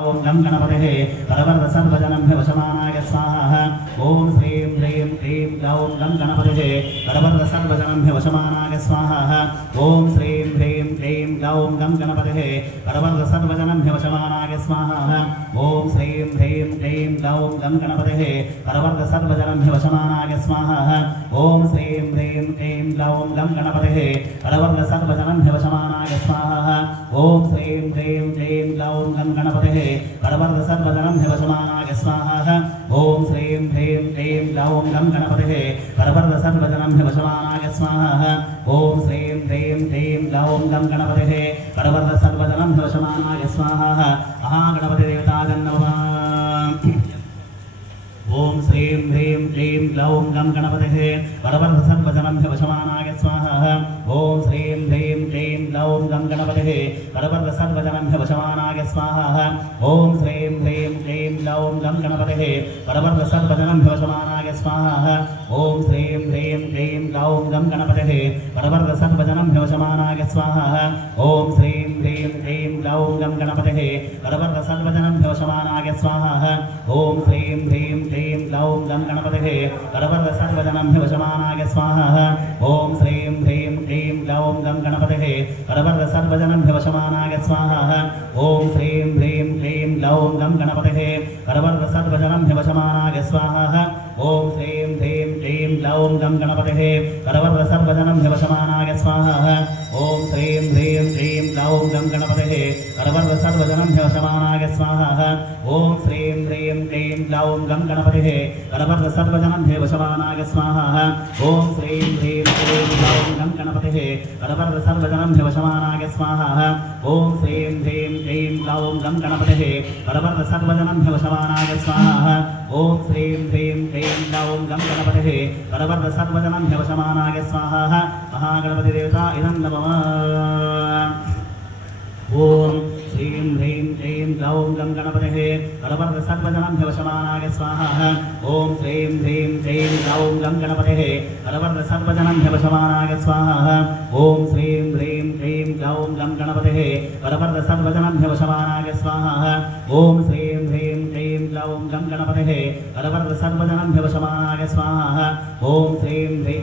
ओम गं गणपते परवर्त सर्वजनम्भ्य वशमानाय स्वाहा। ओम श्रीं ह्रीं क्लीं ग्लौं गं गणपते परवर्त सर्वजनम्भ्य वशमानाय स्वाहा। ओम श्रीं ह्रीं क्लीं ग्लौं गं गणपते परवर्त सर्वजनम्भ्य वशमानाय स्वाहा। ओम श्रीं ह्रीं क्लीं ग्लौं गं गणपते परवर्त सर्वजनम्भ्य वशमानाय स्वाहा। ओम श्रीं ह्रीं क्लीं ग्लौं गं गणपते परवर्त सर्वजनम्भ्य वशमानाय स्वाहा। ओम श्रीं ह्रीं क्लीं ग्लौं गं गणपते परवर्त सर्वजनम्भ्य वशमानाय स्वाहा। ओम श्रीं ह्रीं क्लीं ग्लौं गं गणपते परवर्त सर्वजनम्भ्य वशमानाय स्वाहा। ओम श्रीं ह्रीं क्लीं ग्लौं गं गणपते परवर्त सर्वजनम्भ्य वशमानाय स्वाहा। महागणपति देवताय नमः। ओम श्रीं ह्रीं क्लीं ग्लौं गं गणपते परवर्त सर्वजनम्भ्य वशमानाय स्वाहा। ओम श्रीं ह्रीं क्लीं ग्लौं गं गणपते परवर्त सर्वजनम्भ्य वशमानाय स्वाहा। ओम श्रीं ह्रीं क्लीं ग्लौं गं गणपते परवर्त सर्वजनम्भ्य वशमानाय स्वाहा। ओम श्रीं ह्रीं क्लीं ग्लौं गं गणपते परवर्त सर्वजनम्भ्य वशमानाय स्वाहा। ओम श्रीं ह्रीं क्लीं ग्लौं गं गणपते परवर्त सर्वजनम्भ्य वशमानाय स्वाहा। ओम श्रीं ह्रीं क्लीं ग्लौं गं गणपते परवर्त सर्वजनम्भ्य वशमानाय स्वाहा। ओम श्रीं ह्रीं क्लीं ग्लौं गं गणपते परवर्त सर्वजनम्भ्य वशमानाय स्वाहा। ओम श्रीं ह्रीं क्लीं ग्लौं गं गणपते परवर्त सर्वजनम्भ्य वशमानाय स्वाहा। ओम श्रीं ह्रीं क्लीं ग्लौं गं गणपते परवर्त सर्वजनम्भ्य वशमानाय स्वाहा। ओम श्रीं ह्रीं क्लीं ग्लौं गं गणपते परवर्त सर्वजनम्भ्य वशमानाय स्वाहा। ओम श्रीं ह्रीं क्लीं ग्लौं गं गणपते परवर्त सर्वजनम्भ्य वशमानाय स्वाहा। ओम श्रीं ह्रीं क्लीं ग्लौं गं गणपते परवर्त सर्वजनम्भ्य वशमानाय स्वाहा। ओम श्रीं ह्रीं क्लीं ग्लौं गं गणपते परवर्त सर्वजनम्भ्य वशमानाय स्वाहा। ओम श्रीं ह्रीं क्लीं ग्लौं गं गणपते परवर्त सर्वजनम्भ्य वशमानाय स्वाहा। महागणपति देवता इदं नमः। ओम श्रीं ह्रीं क्लीं ग्लौं गं गणपते परवर्त सर्वजनम्भ्य वशमानाय स्वाहा। ओम श्रीं ह्रीं क्लीं ग्लौं गं गणपते परवर्त सर्वजनम्भ्य वशमानाय स्वाहा। ओम श्रीं ह्रीं क्लीं ग्लौं गं गणपते परवर्त सर्वजनम्भ्य वशमानाय स्वाहा। ओम श्रीं ह्रीं क्लीं ग्लौं गं गणपते परवर्त सर्वजनम्भ्य वशमानाय स्वाहा। ओम श्रीं ह्रीं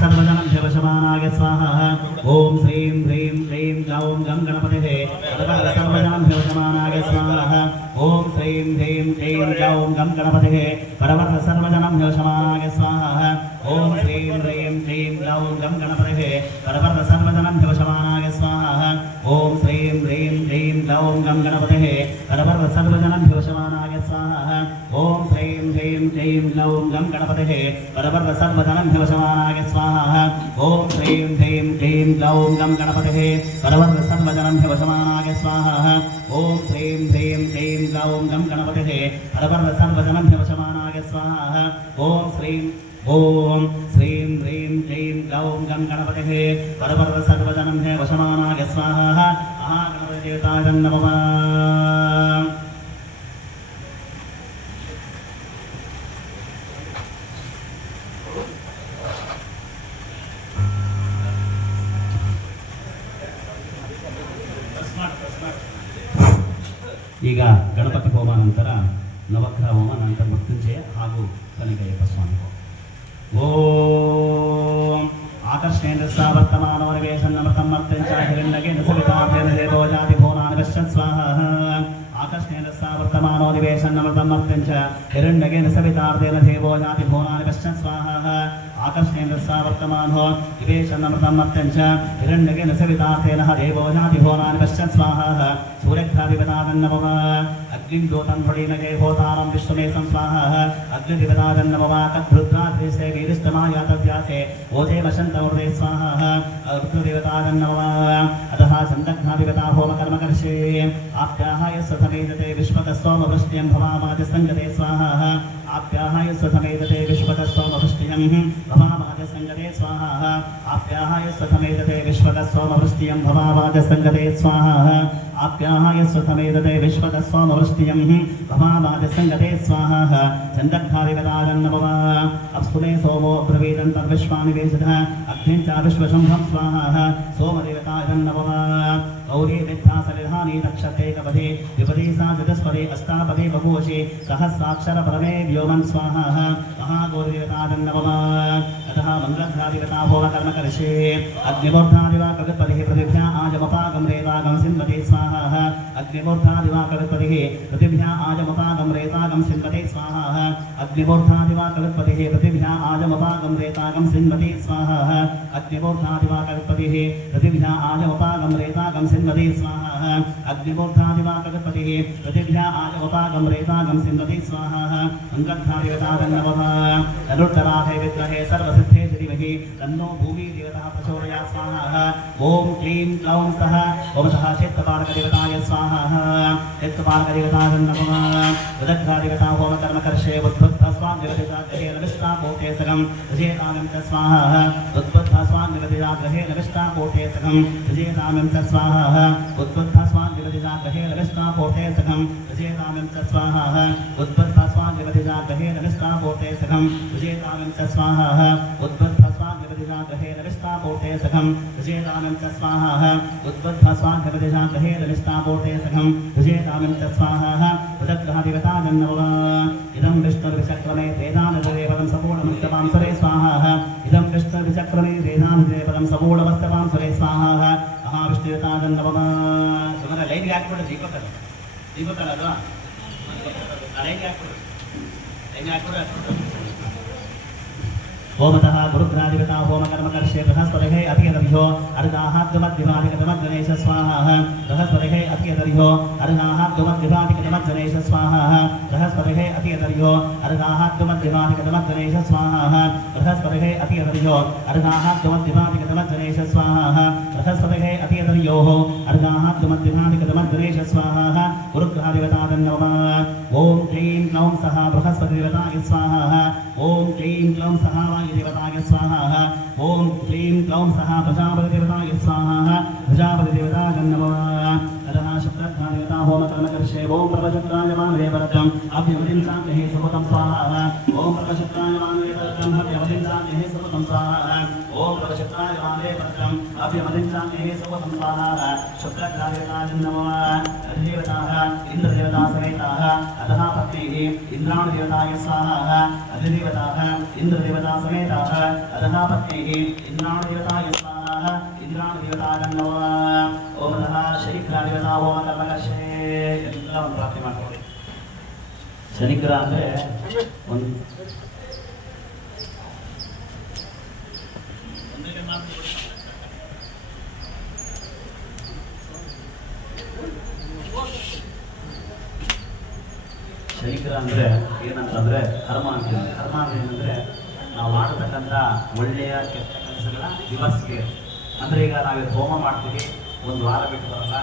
सर्वजनम्भ्य वशमानाय स्वाहा। ओम श्रीं ह्रीं क्लीं ग्लौं गं गणपते परवर्त सर्वजनम्भ्य वशमानाय स्वाहा। ओम श्रीं ह्रीं क्लीं ग्लौं गं गणपते परवर्त सर्वजनम्भ्य वशमानाय स्वाहा। ओम श्रीं ह्रीं क्लीं ग्लौं गं गणपते परवर्त सर्वजनम्भ्य वशमानाय स्वाहा। ओम श्रीं ह्रीं क्लीं ग्लौं गं गणपते परवर्त सर्वजनम्भ्य वशमानाय स्वाहा। ओम श्रीं ह्रीं क्लीं ग्लौं गं गणपते परवर्त सर्वजनम्भ्य वशमानाय स्वाहा। ओम श्रीं ह्रीं क्लीं ग्लौं गं गणपते परवर्त सर्वजनम्भ्य वशमानाय स्वाहा। ओम श्रीं ह्रीं क्लीं ग्लौं गं गणपते परवर्त सर्वजनम्भ्य वशमानाय स्वाहा। ओम श्रीं ह्रीं क्लीं ग्लौं गं गणपते परवर्त सर्वजनम्भ्य वशमानाय स्वाहा। महागणपति देवताय नमः। ಈಗ ಗಣಪತಿ ಹೋಮ ನಂತರ ನವಗ್ರಹ ಹೋಮ ನಂತರ ಮೃತ್ಯುಂಜಯ ಹಾಗೂ ಕನಕಯ್ಯಪ್ಪ ಸ್ವಾಮಿ. ಓಂ ಆಕರ್ಷಣೇಂದ್ರ ಸಾವರ್ತಮಾನೋ ನಿವೇಶನ್ನಮೃತಂ ಮರ್ತ್ಯಂಚ ಹಿರಣ್ಯಕೇನ ಸವಿತಾಭ್ಯನ ದೇವೋ ಜಾತಿ ಭುವನಾನಿಪಶ್ಯ ಸ್ವಾಹ. ಆಕರ್ಷಣೇಂದ್ರ ಸಾವರ್ತಮಾನೋ ನಿವೇಶನ್ನಮೃತಂ ಮರ್ತ್ಯಂಚ ಹಿರಣ್ಯಕೇನ ಸವಿತಾರ್ಧೇನ ದೇವೋ ಜಾತಿ ಭುವನಾನಿಪಶ್ಯ ಸ್ವಾಹ. ಆಕರ್ಷಣೇಂದ್ರ ಸಾವರ್ತಮಾನೋ ನಿವೇಶನ್ನಮೃತಂ ಮರ್ತ್ಯಂಚ ಹಿರಣ್ಯಕೇನ ಸವಿತಾರ್ಧೇನ ದೇವೋ ಜಾತಿ ಭುವನಾನಿಪಶ್ಯ ಸ್ವಾಹ. सूर्यघ्राधिपतादन्नमः अग्निं ज्योतं फणेन जय होतारं विश्वमेशं स्वाहा. अग्निधिपतादन्नमः तद्रुद्राद्रिसे वीरिष्टमायातव्यासे ओजे वसन्तमूर्ते स्वाहा. रुद्रदेवतादन्नमः अतः सन्दग्धाधिपता होमकर्मकर्षे आप्याहाय स्वसमेधते विश्वतस्सोमवृष्ट्यं भवामादिसङ्गते स्वाहा. आप्याहाय स्वसमेधते विश्वतस्सोमवृष्ट्यं भवामादिसङ्गते स्वाहा. आप्याहाय स्वथमेतते विश्वतस्सोमवृष्टियं भवावाजसङ्गते स्वाहा आप्याहाय स्वथमेतते विश्वतस्सोमवृष्टियं भवावाजसङ्गते स्वाहा चन्दग्धादिगताजन्नववा अप्सुने सोमो ब्रवीदन्तर्विश्वानिवेशितः अग्निं च विश्वशम्भं स्वाहा सोमदेवताजन्नववा गौरी विद्यासनिधानी नक्षत्रेकपदे विपदे सा चतुष्पदे अष्टापदे बहुवशे सहस्राक्षर परमे व्योमन् स्वाहा महागौरीदेवताजन्नववा अतः मङ्गलघ्रादिवता होमकर्मकर्षे अग्निमूर्धादिवा कविपतिः पृथिभ्या आजमपागं रेतागं सिन्वते स्वाहा अग्निमूर्धादिवा कविपतिः पृथिभ्या आजमपागं रेतागं सिन्वते स्वाहा अग्निमूर्धादिवा कविपतिः पृथिभ्या आजमपागं रेतागं सिन्वते स्वाहा अग्निमूर्धादिवा कविपतिः पृथिभ्या आजमपागं रेतागं सिन्वते स्वाहा अग्निमूर्धादिवा कविपतिः पृथिभ्या आजमपागं रेतागं सिन्वते स्वाहा मङ्गलघ्रादिवताजन्नवः तनुर्धराधे विद्महे सर्वसिद्धे धीमहि तन्नो भूमि देवता प्रचोदयात् स्वाहा ओम क्लीं क्लौं सः ओम सः चित्तपालकदेवताय स्वाहा चित्तपालकदेवताजन्नवः उदग्धादिवता होमकर्मकर्षे उद्बुद्धस्वाङ्गदेवताग्रहेण विष्टापोतेसकं विजयतामिं च स्वाहा उद्बुद्धस्वाङ्गदेवताग्रहेण विष्टापोतेसकं विजयतामिं च स्वाहा उद्बुद्धस्वाङ्गदेवताग्रहेण विष्टापोतेसकं विजयतामिं च स्वाहा उद्बुद्धस्वाङ्गदेवताग्रहेण विष्टापोतेसकं विजयतामिं च स्वाहा उद्बुद्धस्वाङ्गदेवताग्रहेण विष्टापोतेसकं विजयतामिं च स्वाहा उद्बुद्धस्वाङ्गदेवताग्रहेण विष्टापोतेसकं विजयतामिं च स्वाहा उदग्धादिवताजन्नवः इदं विष्णुर्विचक्रमे वेदानदेवदं सपूर्णमुक्तवां सुरे स्वाहा इदं विष्णुर्विचक्रमे वेदानदेवदं सपूर्णमस्तवां सुरे स्वाहा महाविष्णुदेवताजन्नवः ಸುಮ್ಮನೆ ಲೈನ್ಗೆ ಹಾಕ್ಬಿಡು ದೀಪಕಲ್ಲ ಅದು ಲೈನ್ಗೆ ಹಾಕ್ಬಿಡು ओमतः गुरुग्रादिवता होमकर्मकर्षे बृहस्पतिः अतियदर्यो अर्धाहाद्युमद्दिवादिकदमज्जनेश स्वाहा बृहस्पतिः अतियदर्यो अर्धाहाद्युमद्दिवादिकदमज्जनेश स्वाहा बृहस्पतिः अतियदर्यो अर्धाहाद्युमद्दिवादिकदमज्जनेश स्वाहा बृहस्पतिः अतियदर्यो अर्धाहाद्युमद्दिवादिकदमज्जनेश स्वाहा बृहस्पतिः अतियदर्योः अर्धाहाद्युमद्दिवादिकदमज्जनेश स्वाहा गुरुग्रादिवताजन्नवः ओम क्लीं क्लौं सः बृहस्पतिदेवताय स्वाहा ओम क्लीं क्लौं सः देवताय स्वाहा ओम क्लीं क्लौं सः प्रजापतिदेवताय स्वाहा प्रजापतिदेवताजन्नवः अतः शुक्रध्वादेवता होमकर्मकर्षे ओम प्रभशुक्राय मानवेवरतम् अभ्यवदिं शान्तिः सुभतं स्वाहा ओम प्रभशुक्राय मानवेवरतम् अभ्यवदिं शान्तिः सुभतं स्वाहा ओम प्रभशुक्राय मानवेवरतम् अभ्यवदिं शान्तिः सुभतं स्वाहा शुक्रध्वादेवताजन्नवः अधिदेवताः इन्द्रदेवता समेताः अतः पत्नीः इन्द्राणदेवताय स्वाहा अधिदेवताः इन्द्रदेवता समेताः अतः पत्नीः इन्द्राणदेवताय स्वाहा इन्द्राणदेवताजन्नवः ओम नमः ಶನಿಗ್ರಹದೇವತಾ ಹೋಮಕರ್ಮಕರ್ಷೇ ಎಲ್ಲ ಒಂದು ಪ್ರಾರ್ಥನೆ ಮಾಡ್ಕೊಳ್ಳಿ. ಶನಿಗ್ರಹ ಅಂದರೆ ಒಂದು ಶನಿಗ್ರಹ ಅಂದರೆ ಏನಂತಂದರೆ ಕರ್ಮ ಅಂತೀವಿ. ಕರ್ಮ ಅಂದರೆ ಏನಂದರೆ ನಾವು ಮಾಡತಕ್ಕಂಥ ಒಳ್ಳೆಯ ಕೆಟ್ಟ ಕೆಲಸಗಳ ದಿವಸ್ಗೆ ಅಂದರೆ ಈಗ ನಾವೇ ಹೋಮ ಮಾಡ್ತೀವಿ, ಒಂದು ವಾರ ಬಿಟ್ಟು ಬರಲ್ಲ,